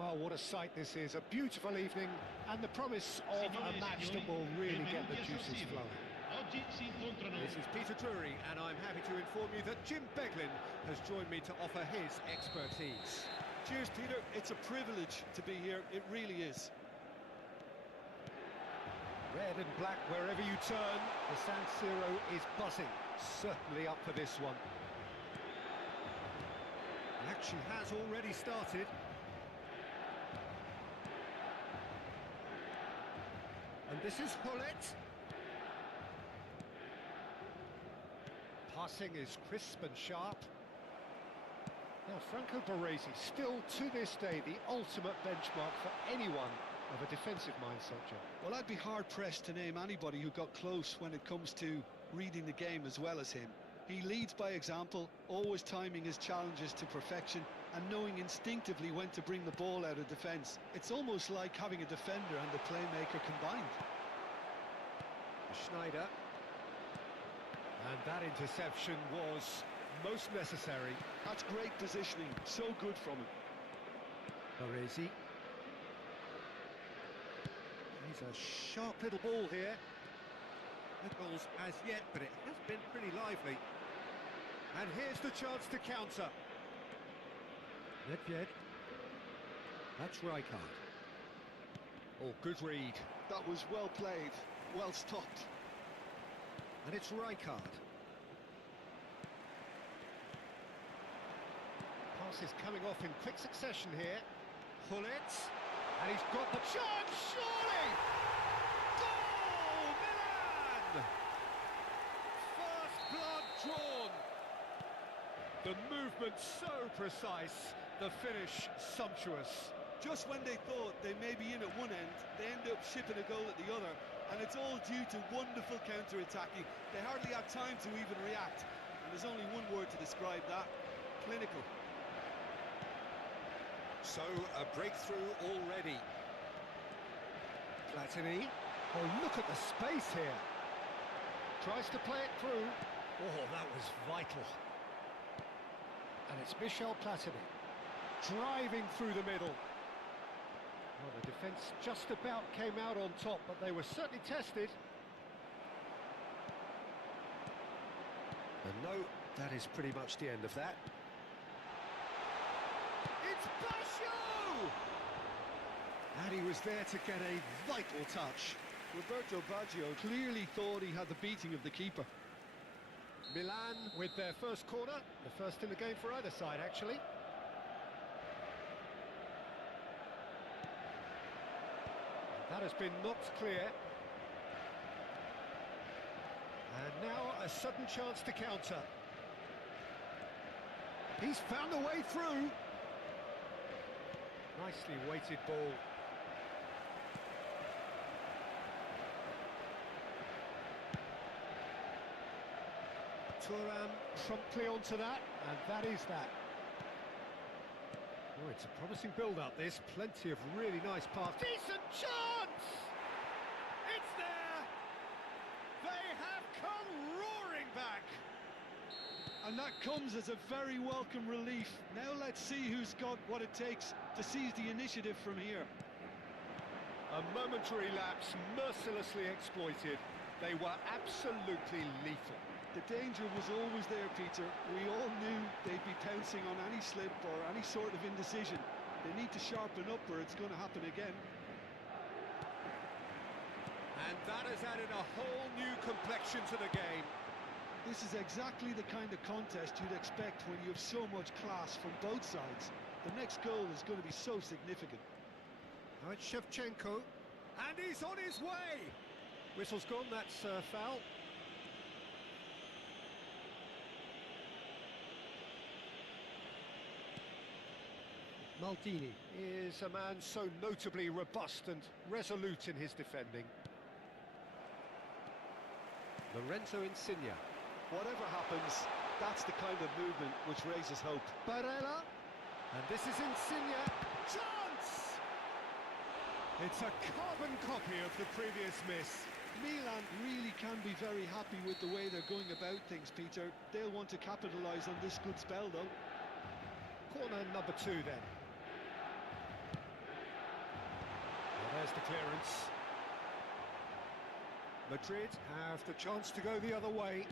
Well, what a sight this is. A beautiful evening and the promise of a match that will really get the juices flowing. This is Peter Drury, and I'm happy to inform you that Jim Beglin has joined me to offer his expertise. Cheers, Peter. It's a privilege to be here. It really is. Red and black wherever you turn, the San Siro is buzzing. Certainly up for this one. The action has already started. And this is Hullet. Passing is crisp and sharp. Now, Franco Baresi, still to this day, the ultimate benchmark for anyone of a defensive mindset, John. Well, I'd be hard-pressed to name anybody who got close when it comes to reading the game as well as him. He leads by example, always timing his challenges to perfection and knowing instinctively when to bring the ball out of defence. It's almost like having a defender and a playmaker combined. Schneider. And that interception was most necessary. That's great positioning, so good from him. Baresi. He's a sharp little ball here. No goals as yet, but it has been pretty lively. And here's the chance to counter. Nedved. That's Rijkaard. Oh, good read. That was well played, well stopped. And it's Rijkaard. Pass is coming off in quick succession here. Hullet. And he's got the chance, surely! Goal, Milan! First blood drawn. The movement so precise, the finish sumptuous. Just when they thought they may be in at one end, they end up shipping a goal at the other, and it's all due to wonderful counter-attacking. They hardly had time to even react, and there's only one word to describe that: clinical. So, a breakthrough already. Platini. Oh, look at the space here. Tries to play it through. Oh, that was vital. And it's Michel Platini. Driving through the middle. Well, the defence just about came out on top, but they were certainly tested. And no, that is pretty much the end of that. It's Basho! And he was there to get a vital touch. Roberto Baggio clearly thought he had the beating of the keeper. Milan with their first corner, the first in the game for either side, actually. That has been knocked clear. And now a sudden chance to counter. He's found a way through. Nicely weighted ball. Thuram promptly onto that, and that is that. Oh, it's a promising build-up, this. Plenty of really nice pass. Decent chance! It's there! They have come roaring back! And that comes as a very welcome relief. Now let's see who's got what it takes to seize the initiative from here. A momentary lapse, mercilessly exploited. They were absolutely lethal. The danger was always there, Peter. We all knew they'd be pouncing on any slip or any sort of indecision. They need to sharpen up or it's going to happen again. And that has added a whole new complexion to the game. This is exactly the kind of contest you'd expect when you have so much class from both sides. The next goal is going to be so significant. Now it's Shevchenko, and he's on his way! Whistle's gone, that's foul. Maldini is a man so notably robust and resolute in his defending. Lorenzo Insigne. Whatever happens, that's the kind of movement which raises hope. Barella, and this is Insigne. Chance! It's a carbon copy of the previous miss. Milan really can be very happy with the way they're going about things, Peter. They'll want to capitalise on this good spell, though. Corner number 2 then. There's the clearance. Madrid have the chance to go the other way.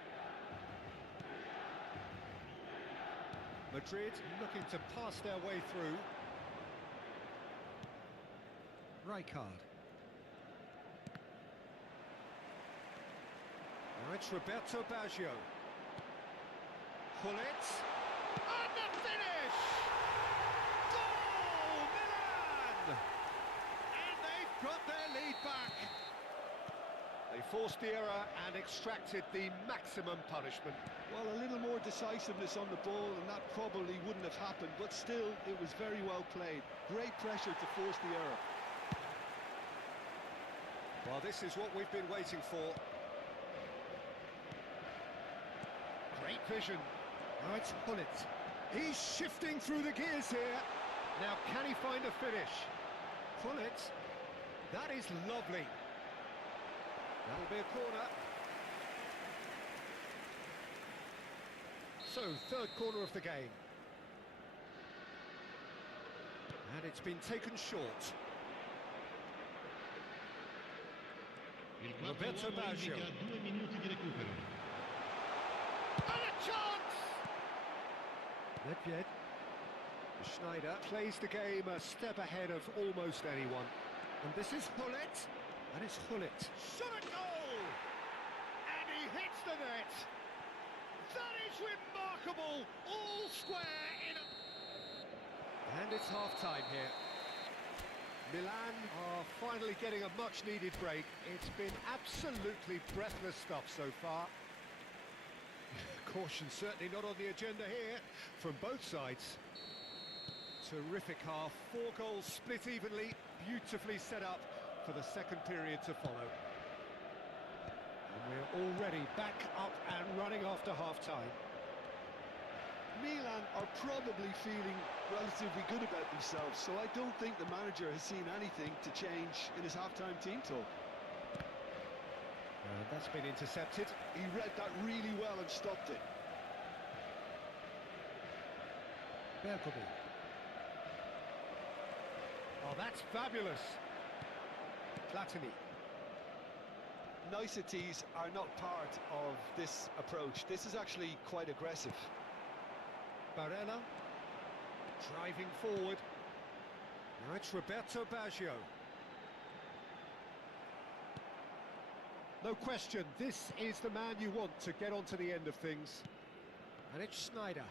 Madrid looking to pass their way through. Rijkaard. Now it's Roberto Baggio. Gullit. And the finish! Goal! Milan! And they've got their lead back. They forced the error and extracted the maximum punishment. Well, a little more decisiveness on the ball and that probably wouldn't have happened, but still, it was very well played. Great pressure to force the error. Well, this is what we've been waiting for. Great vision. Now it's Gullit. He's shifting through the gears here. Now, can he find a finish? Gullit. That is lovely. That'll be a corner. So, third corner of the game. And it's been taken short. Il quarto Roberto uomo Baggio. indica 2 minuti di recupero. And a chance! Nedved. Schneider plays the game a step ahead of almost anyone. And this is Gullit. And it's Gullit. Shot a goal! And he hits the net! That is remarkable! All square in a... And it's half-time here. Milan are finally getting a much-needed break. It's been absolutely breathless stuff so far. Caution certainly not on the agenda here from both sides. Terrific half, 4 goals split evenly, beautifully set up for the second period to follow. And we're already back up and running after half-time. Milan are probably feeling relatively good about themselves, so I don't think the manager has seen anything to change in his half-time team talk. And that's been intercepted. He read that really well and stopped it. Berkobi. Oh, that's fabulous. Platini. Niceties are not part of this approach. This is actually quite aggressive. Barella. Driving forward. Now it's Roberto Baggio. No question, this is the man you want to get onto the end of things. And it's Schneider.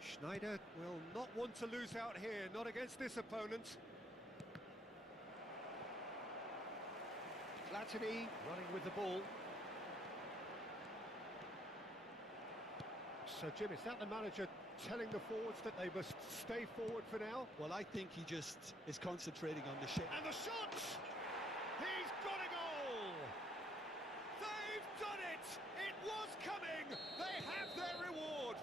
Schneider will not want to lose out here, not against this opponent. Platini running with the ball. So, Jim, is that the manager telling the forwards that they must stay forward for now? Well, I think he just is concentrating on the shape. And the shot! He's got a goal! They've done it! It was coming! They have their reward!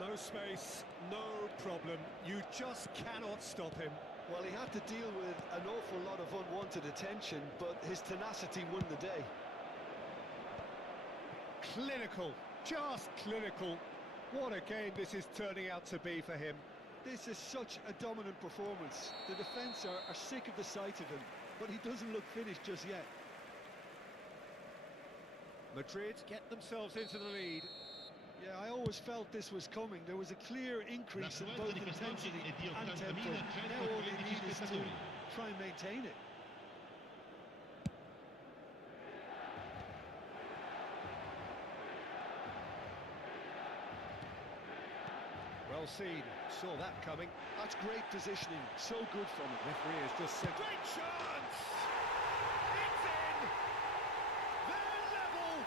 No space, no problem. You just cannot stop him. Well, he had to deal with an awful lot of unwanted attention, but his tenacity won the day. Clinical, just clinical. What a game this is turning out to be for him. This is such a dominant performance. The defence are sick of the sight of him, but he doesn't look finished just yet. Madrid get themselves into the lead. Yeah, I always felt this was coming. There was a clear increase in both intensity and tempo. Now all they need is to try and maintain it. Well seen, saw that coming. That's great positioning, so good from him. Referee has just said, great chance! It's in! They're level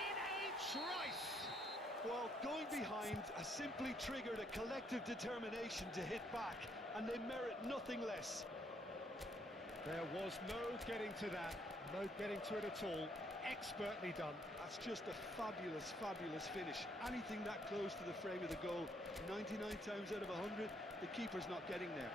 in a trice! Well, going behind has simply triggered a collective determination to hit back, and they merit nothing less. There was no getting to that, no getting to it at all. Expertly done. That's just a fabulous, fabulous finish. Anything that close to the frame of the goal, 99 times out of 100, the keeper's not getting there.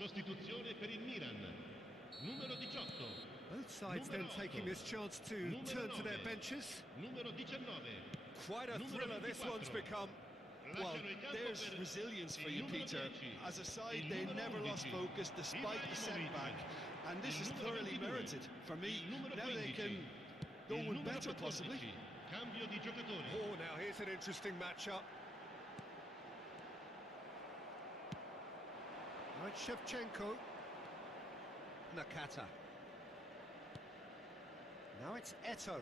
Sostituzione per il Milan. Numero 18. Both sides then taking this chance to turn to their benches. Numero 19. Quite a thriller this one's become. Well, there's resilience for you, Peter. As a side, they never lost focus despite the setback, and this is thoroughly merited. For me, now they can go with better, possibly. Cambio di giocatore. Oh, now here's an interesting matchup. Right, Shevchenko. Nakata. Now it's Eto'o.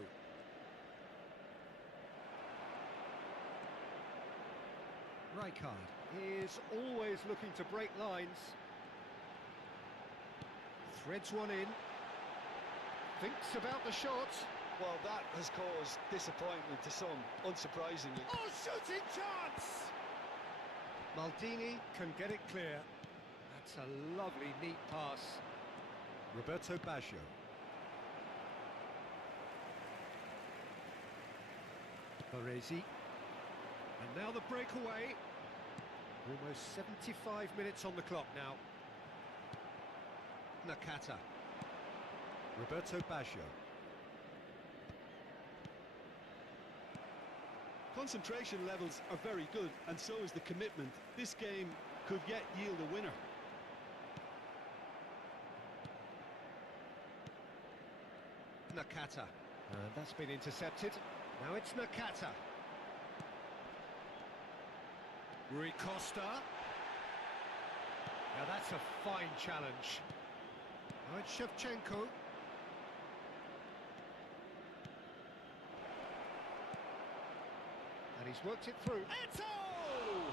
Rijkaard is always looking to break lines. Threads one in. Thinks about the shot. Well, that has caused disappointment to some, unsurprisingly. Oh, shooting chance! Maldini can get it clear. That's a lovely, neat pass. Roberto Baggio. Baresi. And now the breakaway. Almost 75 minutes on the clock now. Nakata. Roberto Baggio. Concentration levels are very good, and so is the commitment. This game could yet yield a winner. Nakata. And that's been intercepted. Now it's Nakata. Rui Costa. Now that's a fine challenge. Now it's Shevchenko. And he's worked it through. Eto'o!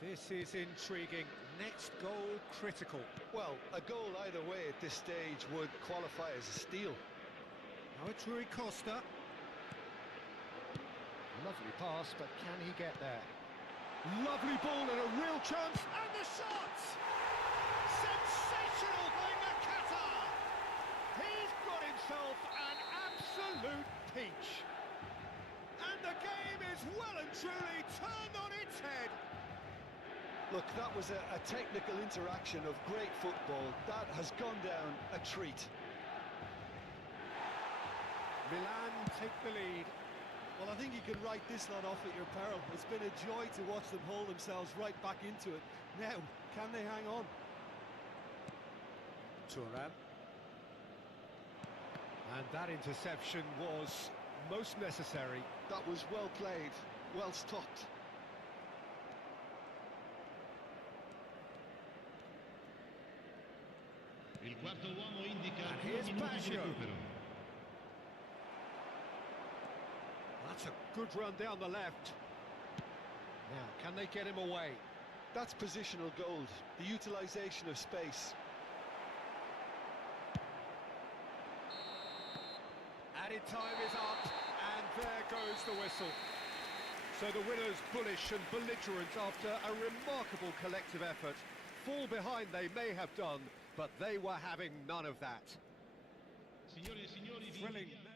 This is intriguing. Next goal critical. Well, a goal either way at this stage would qualify as a steal. Now it's Rui Costa. Lovely pass, but can he get there? Lovely ball and a real chance. And the shot! Sensational by Nakata! He's got himself an absolute peach. And the game is well and truly turned on its head. Look, that was a technical interaction of great football. That has gone down a treat. Milan take the lead. Well, I think you can write this lot off at your peril. It's been a joy to watch them haul themselves right back into it. Now, can they hang on? Thuram. And that interception was most necessary. That was well played, well stopped. Il quarto uomo indica And 2 here's minuti di Baggio. recupero. That's a good run down the left. Now, can they get him away? That's positional gold, the utilisation of space. Added time is up, and there goes the whistle. So the winners, bullish and belligerent after a remarkable collective effort. Fall behind they may have done, but they were having none of that. Signore e signori, vi Thrilling. invitiamo-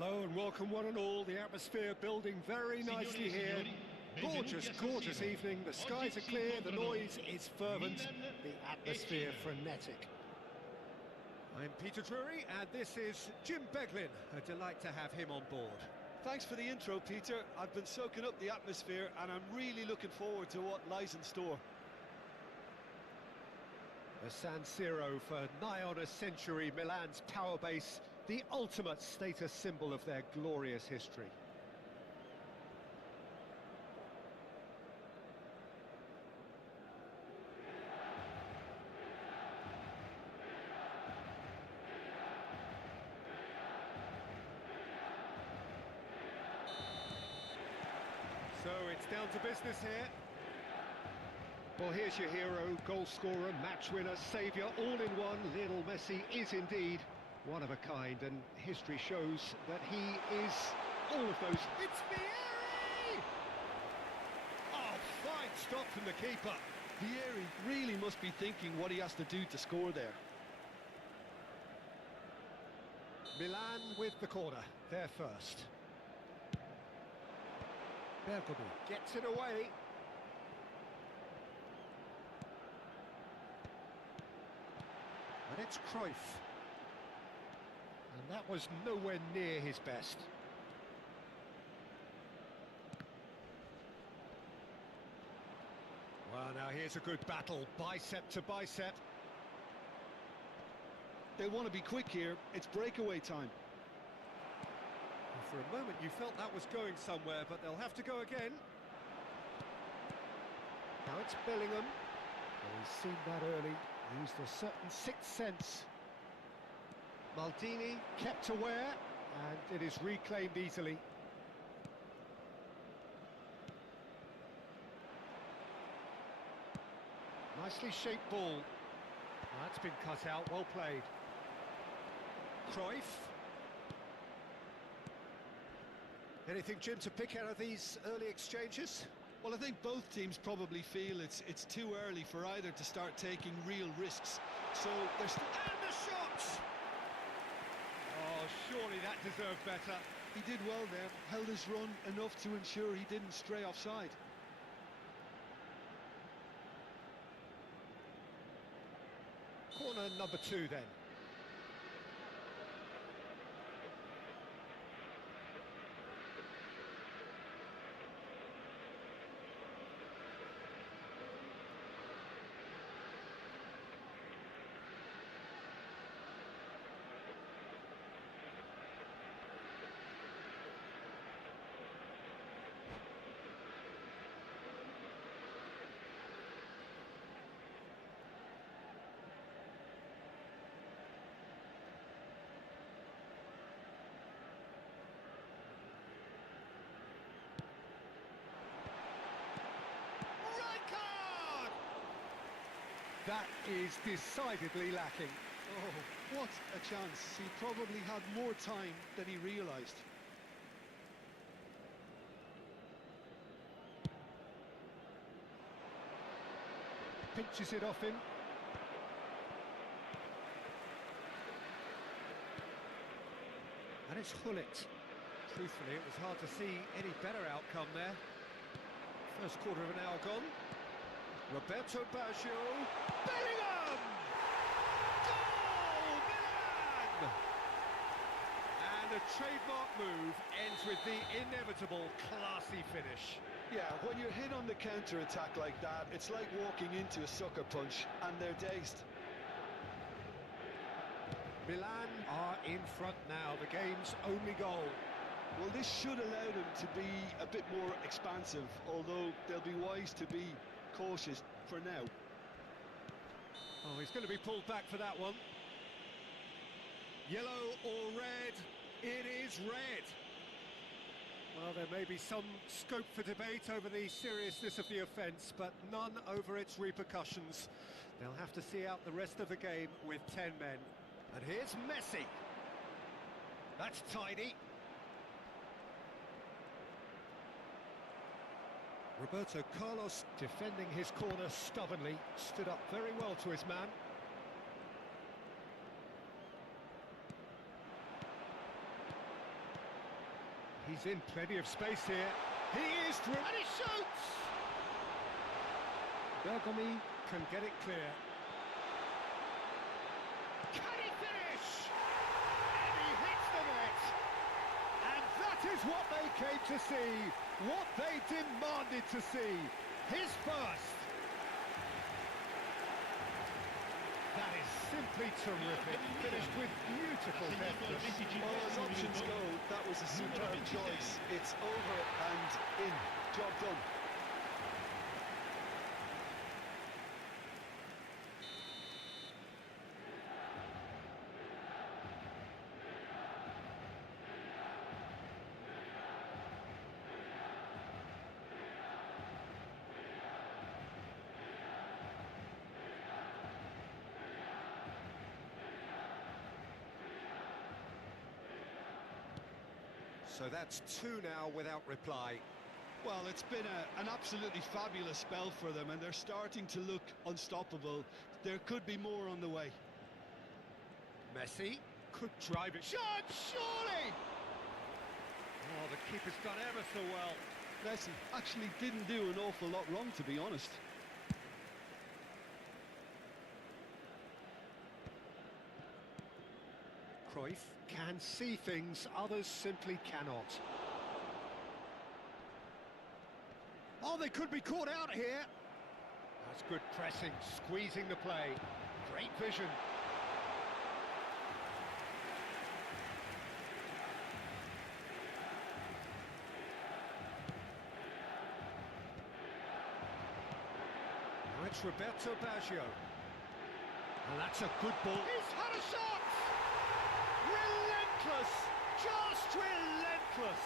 Hello and welcome one and all. The atmosphere building very nicely here. Gorgeous, gorgeous evening. The skies are clear, the noise is fervent, the atmosphere frenetic. I'm Peter Drury and this is Jim Beglin. A delight to have him on board. Thanks for the intro, Peter. I've been soaking up the atmosphere and I'm really looking forward to what lies in store. The San Siro for nigh on a century, Milan's power base, the ultimate status symbol of their glorious history. So it's down to business here. Well, here's your hero, goal scorer, match winner, saviour, all in one. Lionel Messi is indeed one of a kind, and history shows that he is all of those. It's Vieri! Oh, fine stop from the keeper. Vieri really must be thinking what he has to do to score there. Milan with the corner, they're first. Bergomi gets it away. And it's Cruyff. And that was nowhere near his best. Well, now here's a good battle, bicep to bicep. They want to be quick here, it's breakaway time. And for a moment you felt that was going somewhere, but they'll have to go again. Now it's Bellingham. Well, he's seen that early, used a certain sixth sense. Maldini kept aware, and it is reclaimed easily. Nicely shaped ball. That's been cut out, well played. Cruyff. Anything, Jim, to pick out of these early exchanges? Well, I think both teams probably feel it's too early for either to start taking real risks. So there's... And the shot! Oh, surely that deserved better. He did well there, held his run enough to ensure he didn't stray offside. Corner number 2 then. That is decidedly lacking. Oh, what a chance. He probably had more time than he realised. Pinches it off him. And it's Gullit. Truthfully, it was hard to see any better outcome there. First quarter of an hour gone. Roberto Baggio. Bellingham! Goal! Milan! And a trademark move ends with the inevitable classy finish. Yeah, when you're hit on the counter-attack like that, it's like walking into a sucker punch and they're dazed. Milan are in front now, the game's only goal. Well, this should allow them to be a bit more expansive, although they'll be wise to be cautious for now. Oh, he's going to be pulled back for that one. Yellow or red? It is red. Well, there may be some scope for debate over the seriousness of the offence, but none over its repercussions. They'll have to see out the rest of the game with 10 men. And here's Messi. That's tidy. Roberto Carlos, defending his corner stubbornly, stood up very well to his man. He's in plenty of space here. He is through, and he shoots! Bergomi can get it clear. Can he finish? And he hits the net! And that is what they came to see, what they demanded to see. His first. That is simply terrific, finished with beautiful deftness. Well, as options go, that was a superb choice. It's over and in. Job done. So that's two now without reply. Well, it's been an absolutely fabulous spell for them, and they're starting to look unstoppable. There could be more on the way. Messi could drive it. Shot, surely! Oh, the keeper's done ever so well. Messi actually didn't do an awful lot wrong, to be honest. Cruyff can see things others simply cannot. Oh, they could be caught out here. That's good pressing, squeezing the play. Great vision. Now it's Roberto Baggio. And that's a good ball. He's had a shot! Relentless! Just relentless!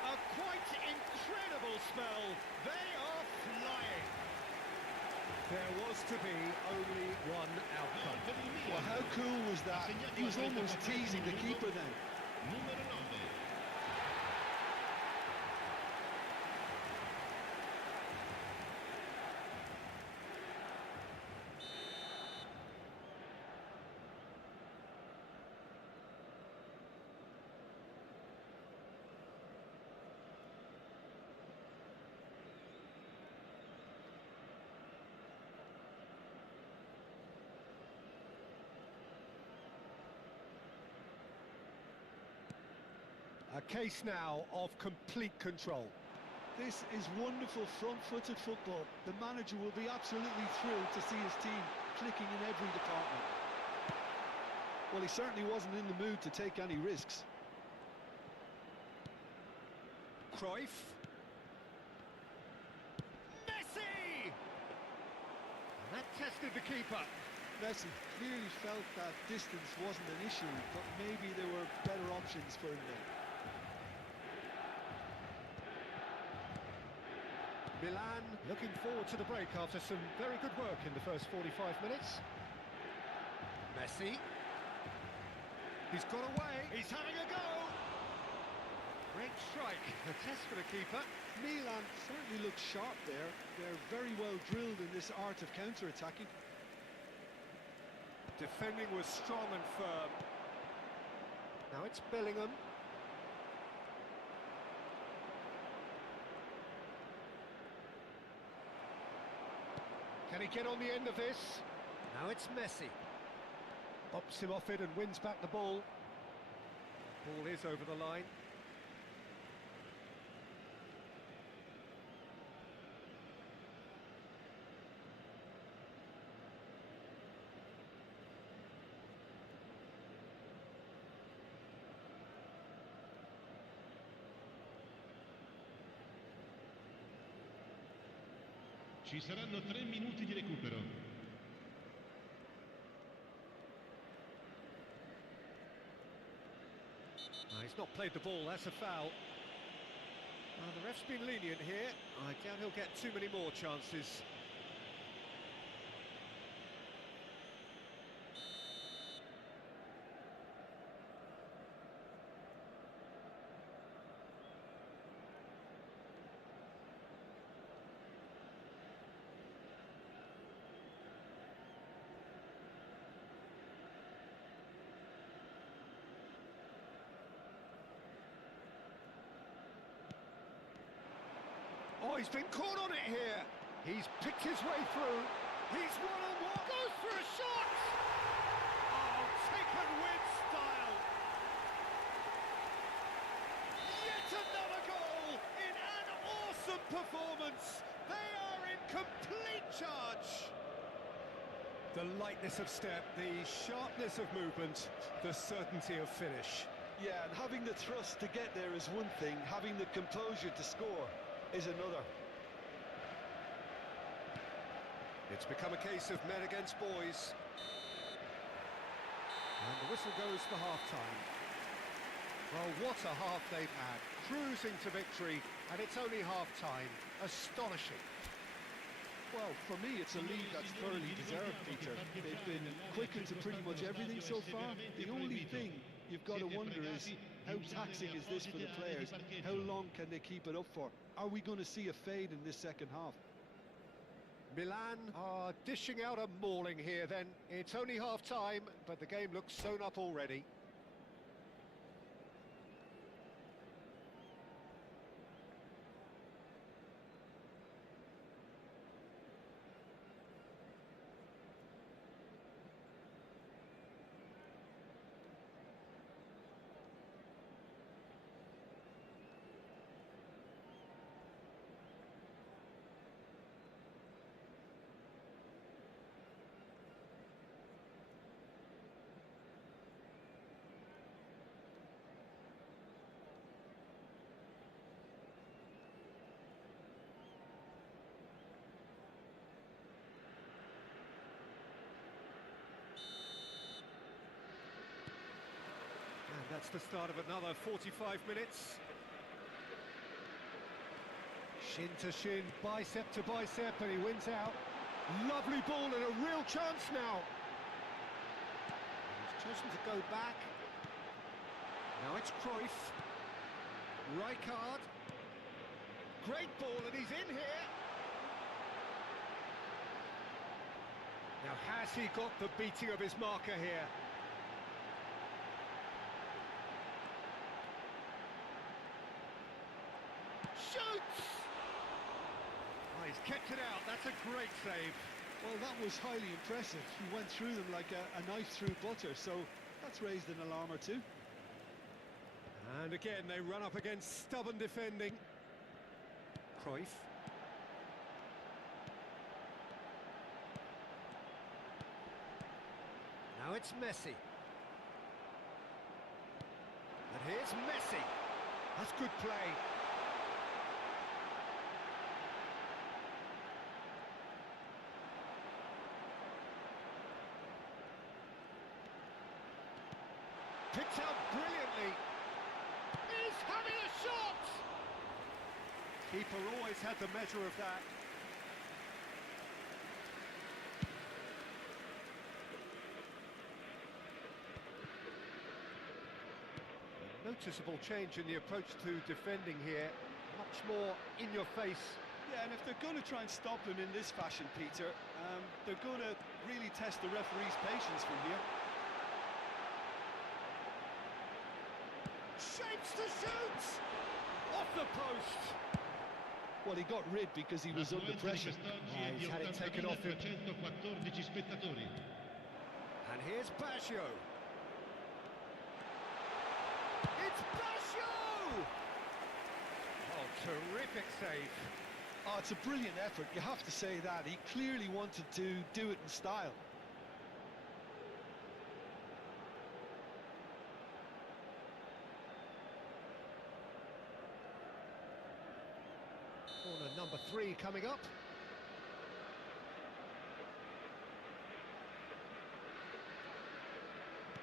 A quite incredible spell. They are flying. There was to be only one outcome. Well, how cool was that? He was almost teasing the keeper then. A case now of complete control. This is wonderful front-footed football. The manager will be absolutely thrilled to see his team clicking in every department. Well, he certainly wasn't in the mood to take any risks. Cruyff. Messi! And that tested the keeper. Messi clearly felt that distance wasn't an issue, but maybe there were better options for him there. Milan looking forward to the break after some very good work in the first 45 minutes. Messi. He's got away. He's having a go. Great strike. A test for the keeper. Milan certainly looks sharp there. They're very well drilled in this art of counter-attacking. Defending was strong and firm. Now it's Bellingham. Can he get on the end of this? Now it's Messi. Bops him off it and wins back the ball. Ball is over the line. Ci saranno 3 minuti di recupero. He's not played the ball, that's a foul. The ref's been lenient here. I doubt he'll get too many more chances. he's been caught on it here. He's picked his way through. He's one-on-one. Goes for a shot! Oh, taken with style. Yet another goal in an awesome performance. They are in complete charge. The lightness of step, the sharpness of movement, the certainty of finish. Yeah, and having the thrust to get there is one thing, having the composure to score is another. It's become a case of men against boys. And the whistle goes for half-time. Well, what a half they've had. Cruising to victory, and it's only half-time. Astonishing. Well, for me, it's a lead that's thoroughly deserved, Peter. They've been quickened to pretty much everything so far. The only thing you've got to wonder is, how taxing is this for the players? How long can they keep it up for? Are we going to see a fade in this second half? Milan are dishing out a mauling here then. It's only half-time, but the game looks sewn up already. That's the start of another 45 minutes. Shin to shin, bicep to bicep, and he wins out. Lovely ball and a real chance now. He's chosen to go back. Now it's Cruyff. Rijkaard. Great ball, and he's in here. Now, has he got the beating of his marker here? Shoots! Oh, he's kept it out. That's a great save. Well, that was highly impressive. He went through them like a knife through butter, so that's raised an alarm or two. And again, they run up against stubborn defending. Cruyff. Now it's Messi. And here's Messi. That's good play. Picked out brilliantly. He's having a shot! Keeper always had the measure of that. Noticeable change in the approach to defending here. Much more in your face. Yeah, and if they're going to try and stop him in this fashion, Peter, they're going to really test the referee's patience from here. Shapes to shoot! Off the post! Well, he got rid because he was under pressure. He's had it taken off him. And here's Baggio. It's Baggio! Oh, terrific save. Oh, it's a brilliant effort, you have to say that. He clearly wanted to do it in style. Corner number 3 coming up.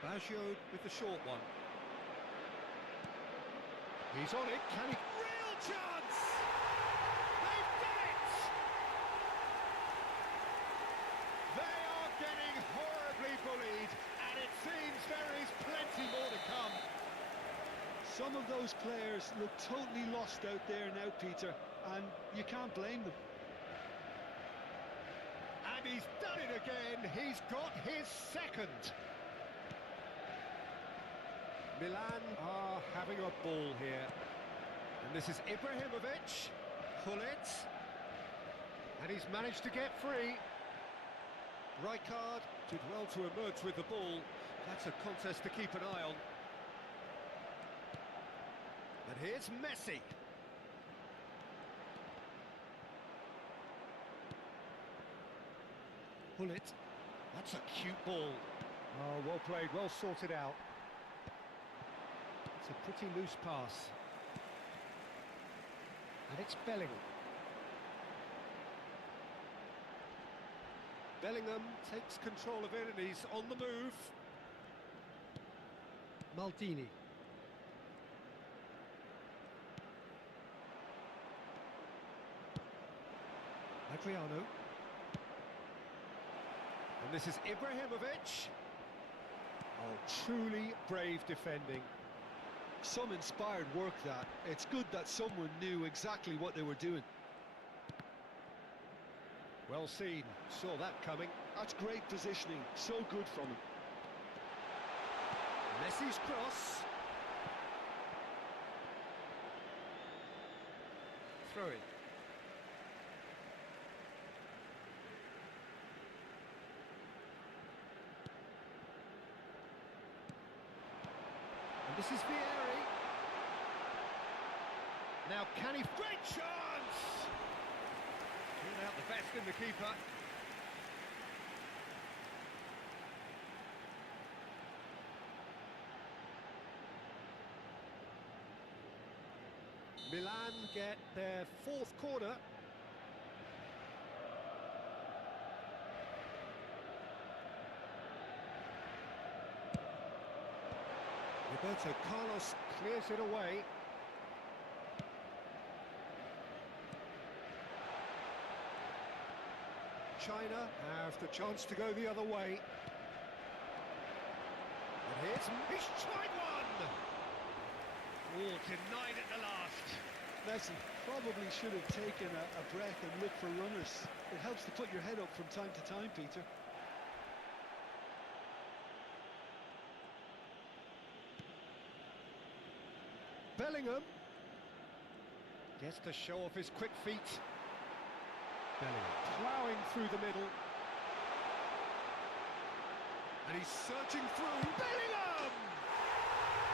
Baggio with the short one. He's on it, can he? Real chance! They've done it! They are getting horribly bullied, and it seems there is plenty more to come. Some of those players look totally lost out there now, Peter, and you can't blame them. And he's done it again. He's got his second. Milan are having a ball here. And this is Ibrahimovic. Pull it. And he's managed to get free. Rijkaard did well to emerge with the ball. That's a contest to keep an eye on. And here's Messi. Pull it. That's a cute ball. Oh, well played, well sorted out. It's a pretty loose pass. And it's Bellingham. Bellingham takes control of it and he's on the move. Maldini. Adriano. And this is Ibrahimovic. Oh, truly brave defending. Some inspired work that. It's good that someone knew exactly what they were doing. Well seen, saw that coming. That's great positioning, so good from him. Messi's cross. Throw in. And this is Vieri. Now can he... Great chance! Pulled out the best in the keeper. Milan get their fourth corner. Roberto Carlos clears it away. China have the chance to go the other way. And he's tried one! Oh, denied at the last. Messi probably should have taken a breath and looked for runners. It helps to put your head up from time to time, Peter. Bellingham gets to show off his quick feet. Bellingham ploughing through the middle. And he's searching through. Bellingham!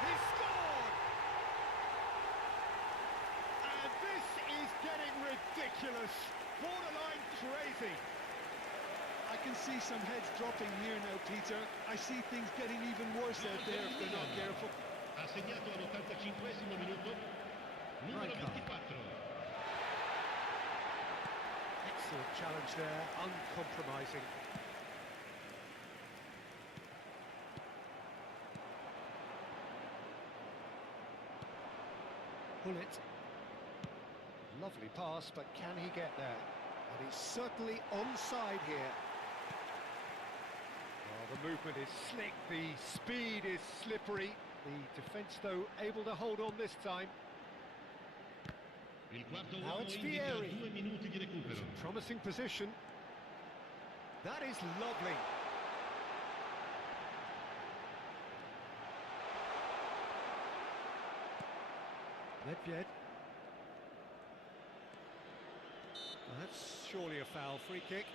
He scored! And this is getting ridiculous. Borderline crazy. I can see some heads dropping here now, Peter. I see things getting even worse out there if they're not careful. Ha segnato all'85esimo minuto numero 24. Excellent challenge there, uncompromising. Pull it. Lovely pass, but can he get there? And he's certainly onside here. Oh, the movement is slick, the speed is slippery. The defence, though, able to hold on this time. Il quarto Now uomo it's indica Vieri. 2 minuti di recupero. Promising position. That is lovely. Nedved. Well, that's surely a foul. Free kick.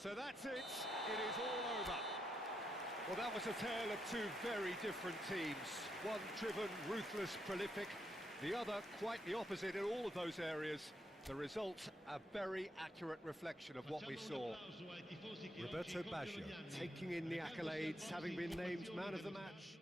So that's it. It is all over. Well, that was a tale of two very different teams. One driven, ruthless, prolific. The other quite the opposite in all of those areas. The result, a very accurate reflection of what we saw. Roberto Baggio taking in the accolades, having been named man of the match.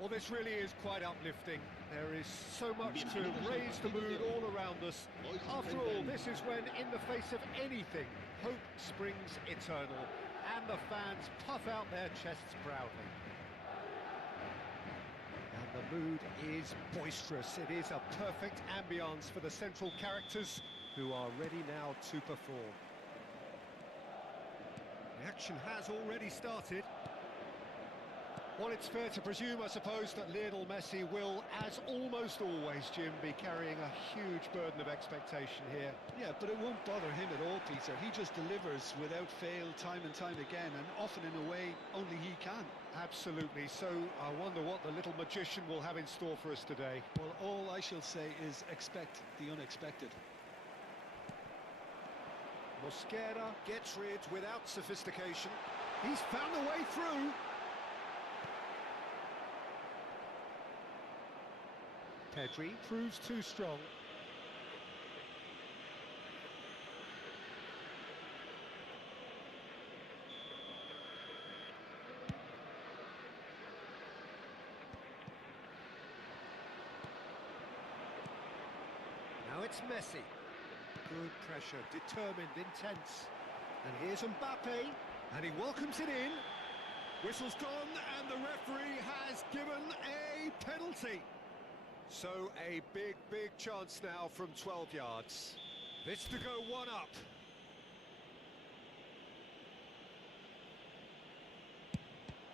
Well, this really is quite uplifting. There is so much to raise the mood all around us. After all, this is when, in the face of anything, hope springs eternal, and the fans puff out their chests proudly. And the mood is boisterous. It is a perfect ambience for the central characters, who are ready now to perform. The action has already started. Well, it's fair to presume, I suppose, that Lionel Messi will, as almost always, Jim, be carrying a huge burden of expectation here. Yeah, but it won't bother him at all, Peter. He just delivers without fail time and time again, and often in a way only he can. Absolutely. So I wonder what the little magician will have in store for us today. Well, all I shall say is expect the unexpected. Mosquera gets rid without sophistication. He's found a way through. Pedri proves too strong. Now it's Messi. Good pressure, determined, intense. And here's Mbappe, and he welcomes it in. Whistle's gone, and the referee has given a penalty. So a big chance now from 12 yards. This to go one up.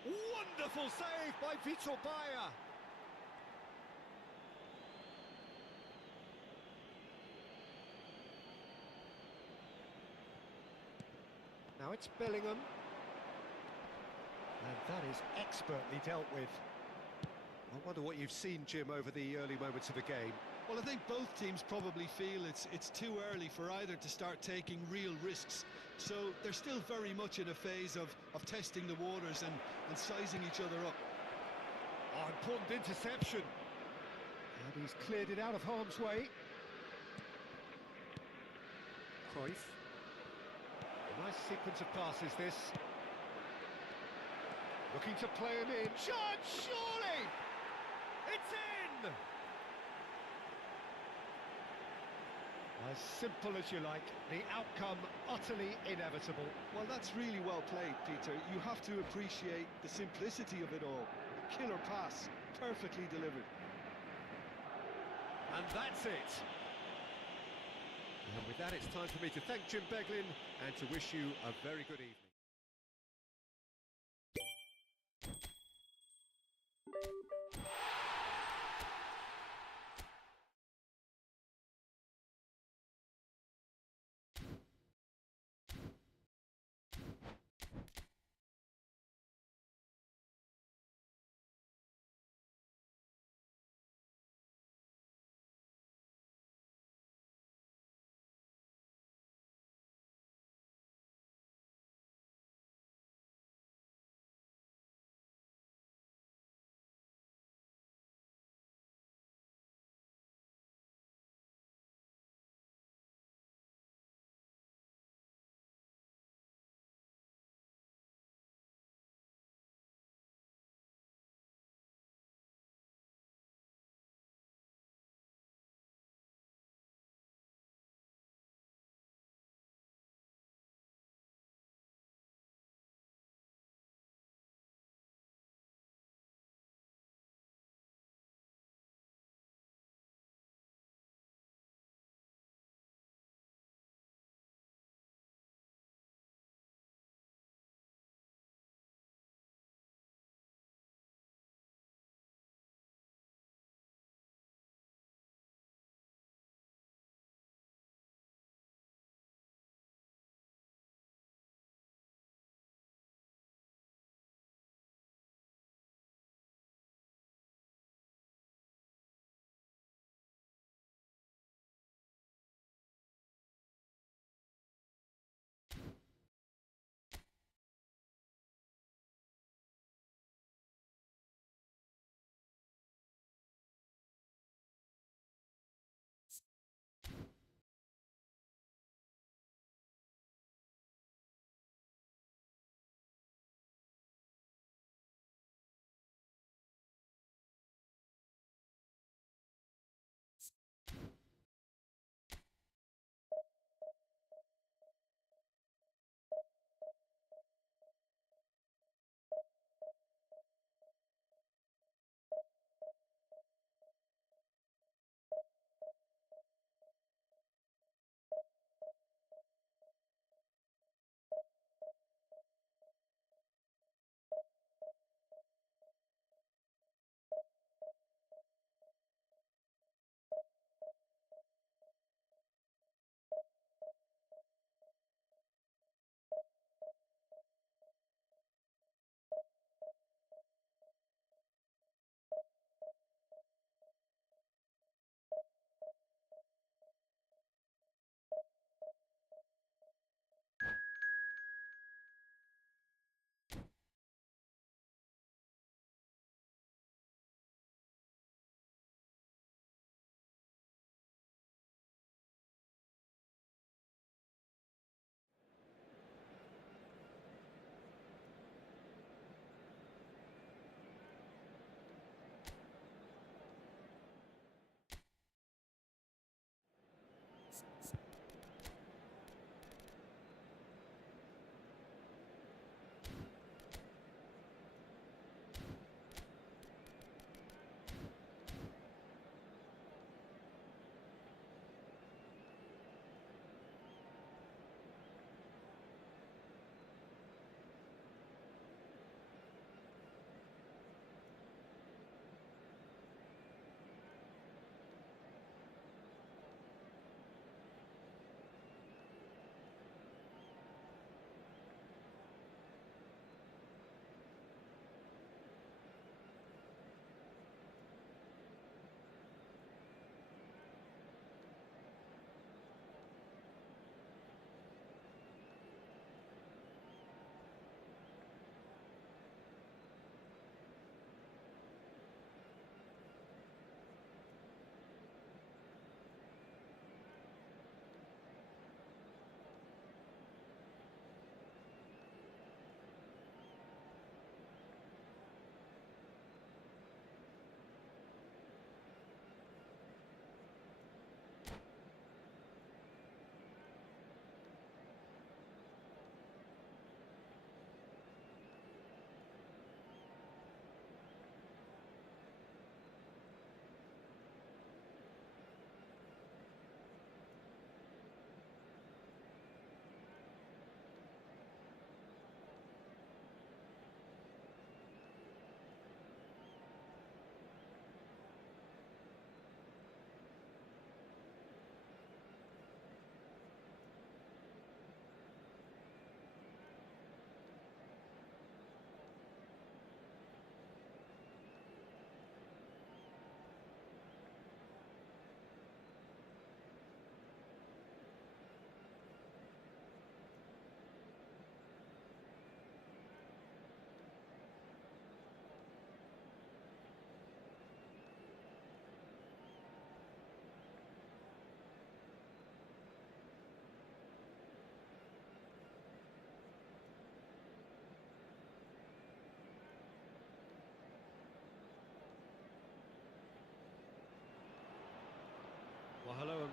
Wonderful save by Vitor Bayer. Now it's Bellingham. And that is expertly dealt with. I wonder what you've seen, Jim, over the early moments of the game. Well, I think both teams probably feel it's too early for either to start taking real risks. So they're still very much in a phase of testing the waters and sizing each other up. Oh, important interception. And he's cleared it out of harm's way. Cruyff. A nice sequence of passes, this. Looking to play him in. Shot, surely! It's in! As simple as you like, the outcome utterly inevitable. Well, that's really well played, Peter. You have to appreciate the simplicity of it all. A killer pass, perfectly delivered. And that's it. And with that, it's time for me to thank Jim Beglin and to wish you a very good evening.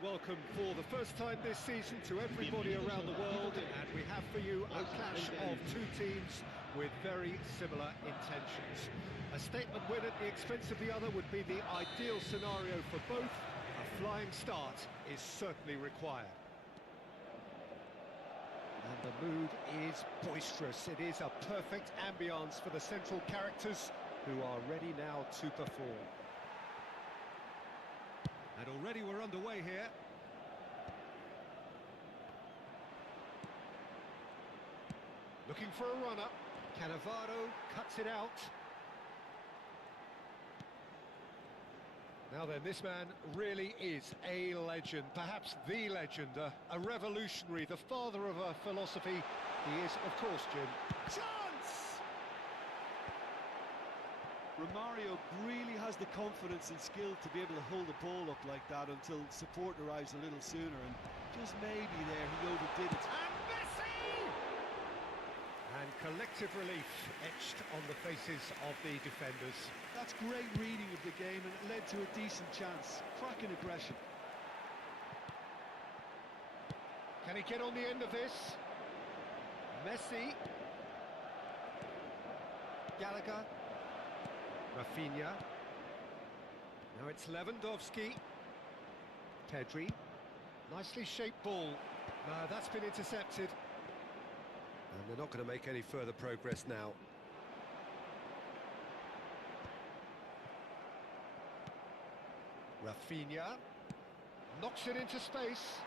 welcome for the first time this season to everybody around the world, and we have for you a clash of two teams with very similar intentions. A statement win at the expense of the other would be the ideal scenario for both. A flying start is certainly required. And the mood is boisterous. It is a perfect ambience for the central characters who are ready now to perform. And already we're underway here. Looking for a runner. Cannavaro cuts it out. Now then, this man really is a legend, perhaps the legend, a revolutionary, the father of a philosophy. He is, of course, Jim. Chance! Romario really has the confidence and skill to be able to hold the ball up like that until support arrives a little sooner, and just maybe there he overdid it. And Messi! And collective relief etched on the faces of the defenders. That's great reading of the game, and it led to a decent chance. Cracking aggression. Can he get on the end of this? Messi. Gallagher. Rafinha. Now it's Lewandowski. Pedri. Nicely shaped ball. That's been intercepted. And they're not going to make any further progress now. Rafinha knocks it into space.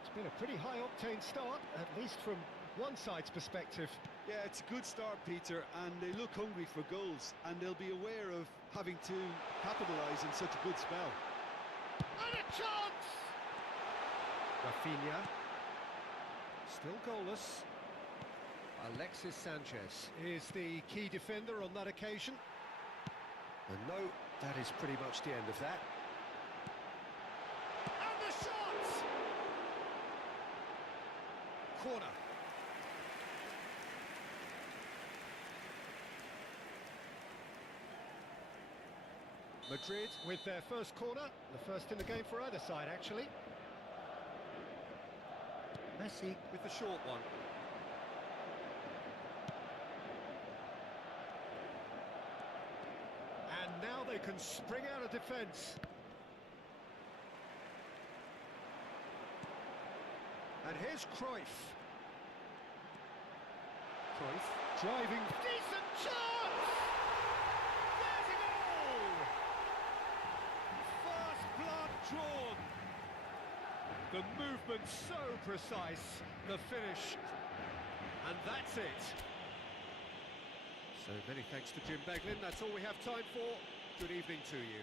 It's been a pretty high-octane start, at least from one side's perspective. Yeah, it's a good start, Peter, and they look hungry for goals, and they'll be aware of having to capitalise in such a good spell. And a chance! Rafinha, still goalless. Alexis Sanchez is the key defender on that occasion. And no, that is pretty much the end of that. And the shot! Corner. Madrid with their first corner, the first in the game for either side, actually. Messi with the short one. And now they can spring out of defence. And here's Cruyff. Cruyff driving. Decent chance! There's a goal! First blood drawn. The movement so precise. The finish. And that's it. So many thanks to Jim Beglin. That's all we have time for. Good evening to you.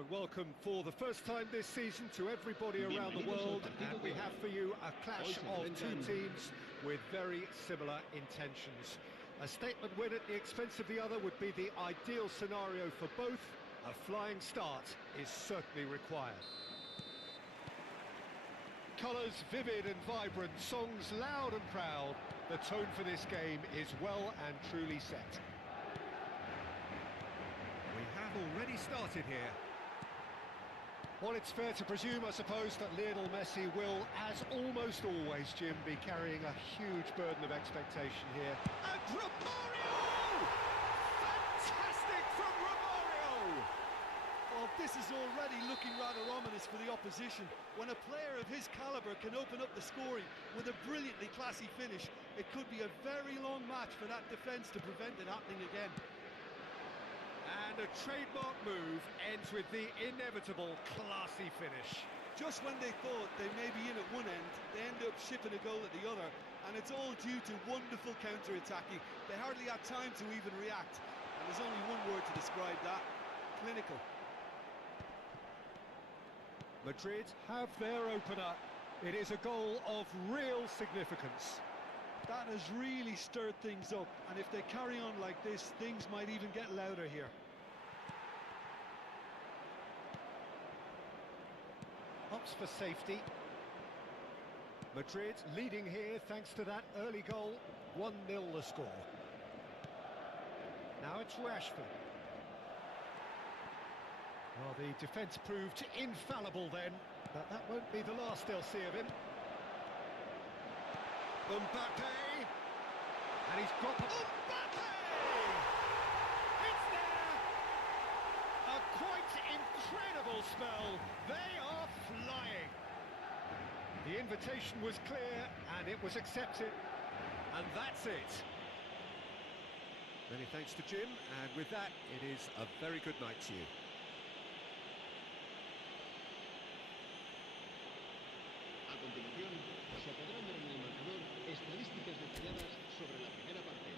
Hello and welcome for the first time this season to everybody around the world, and we have for you a clash of two teams with very similar intentions. A statement win at the expense of the other would be the ideal scenario for both. A flying start is certainly required. Colours vivid and vibrant, songs loud and proud. The tone for this game is well and truly set. We have already started here. Well, it's fair to presume, I suppose, that Lionel Messi will, as almost always, Jim, be carrying a huge burden of expectation here. And Romario! Fantastic from Romario! Well, this is already looking rather ominous for the opposition. When a player of his calibre can open up the scoring with a brilliantly classy finish, it could be a very long match for that defence to prevent it happening again. And a trademark move ends with the inevitable classy finish. Just when they thought they may be in at one end, they end up shipping a goal at the other, and it's all due to wonderful counter-attacking. They hardly had time to even react, and there's only one word to describe that: clinical. Madrid have their opener. It is a goal of real significance. That has really stirred things up, and if they carry on like this, things might even get louder here. Opts for safety. Madrid leading here thanks to that early goal. 1-0 the score. Now it's Rashford. Well, the defence proved infallible then, but that won't be the last they'll see of him. Mbappe! And he's got the... Mbappe! It's there! A quite incredible spell. They are flying. The invitation was clear and it was accepted. And that's it. Many thanks to Jim, and with that, it is a very good night to you. A continuación, se podrán ver en el marcador estadísticas detalladas sobre la primera parte.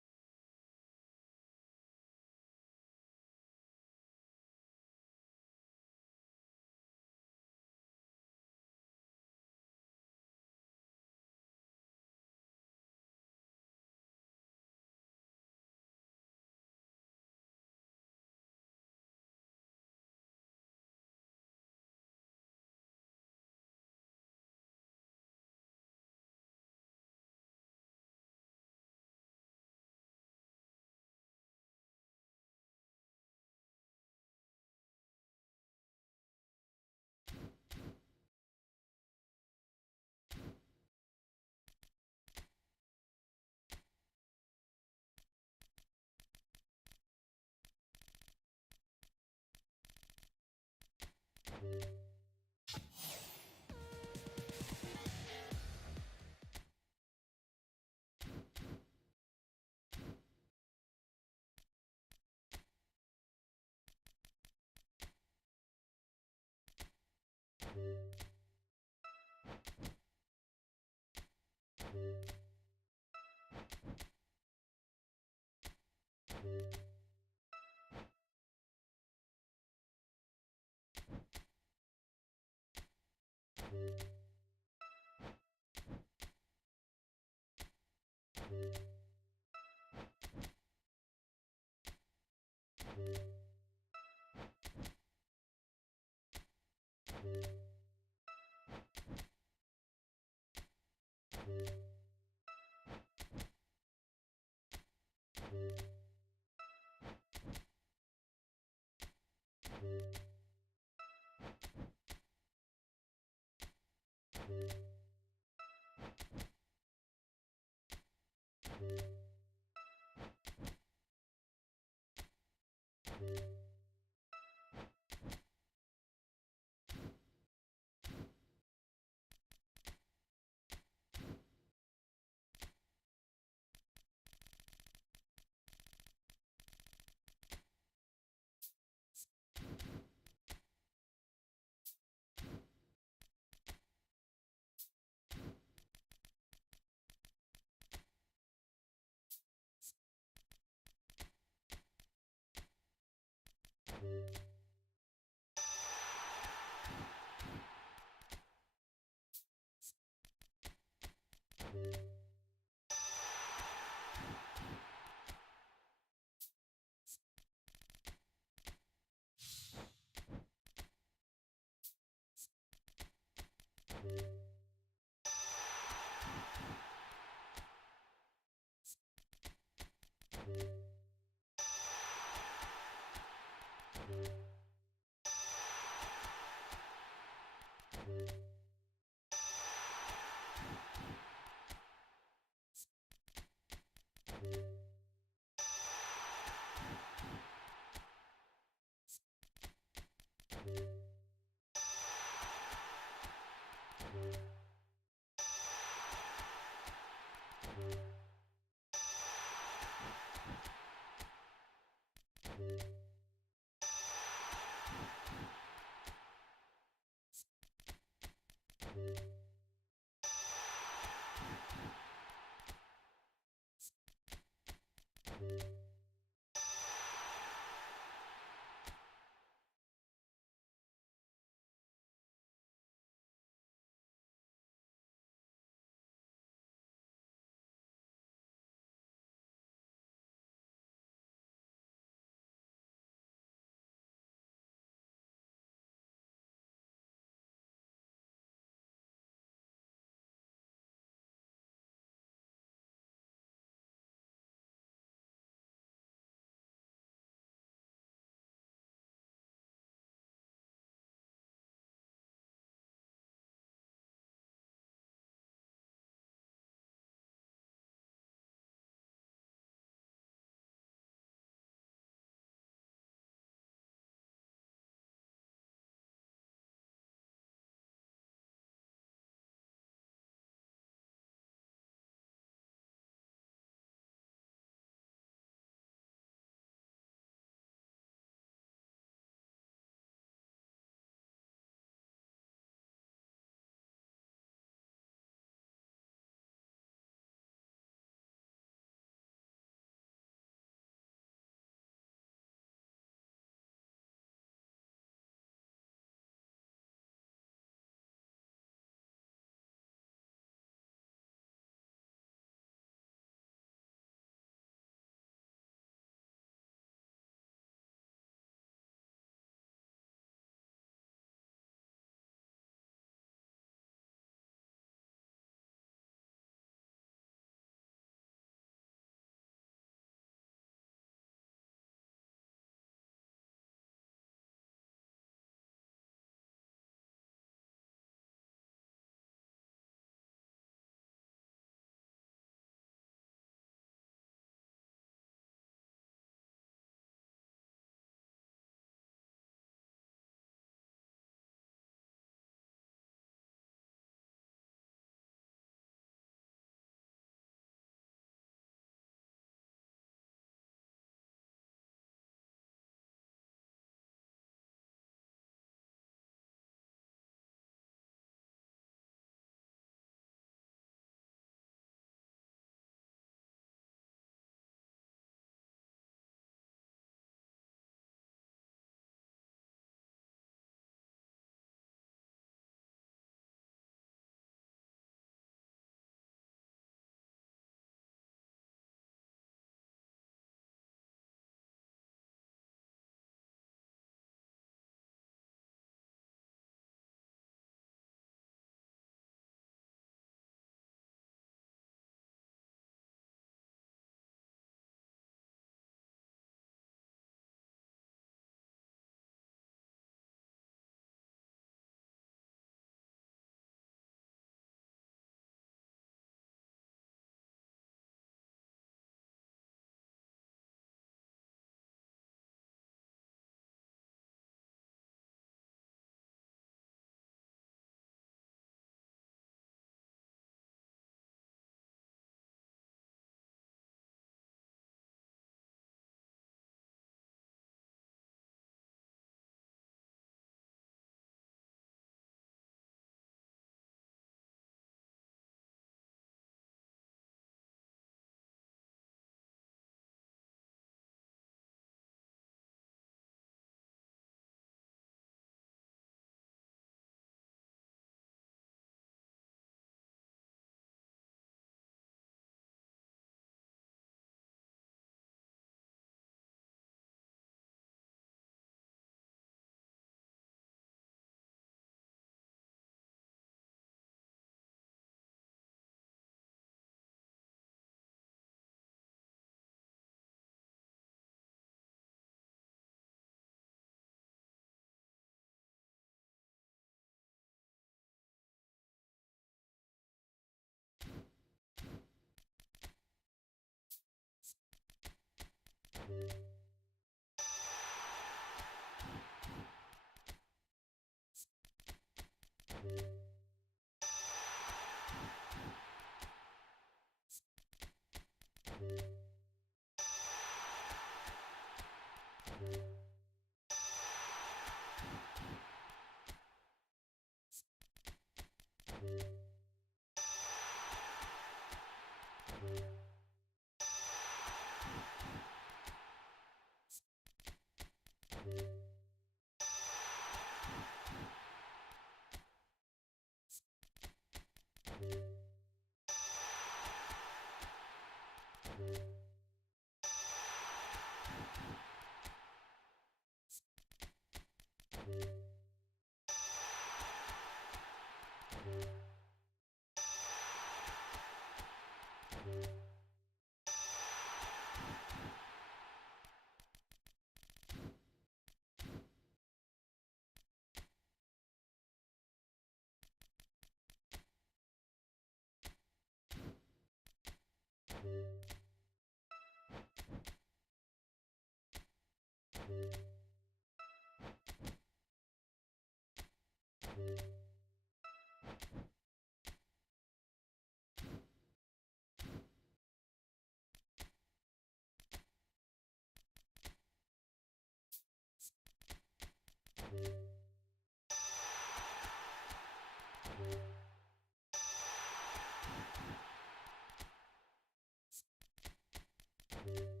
you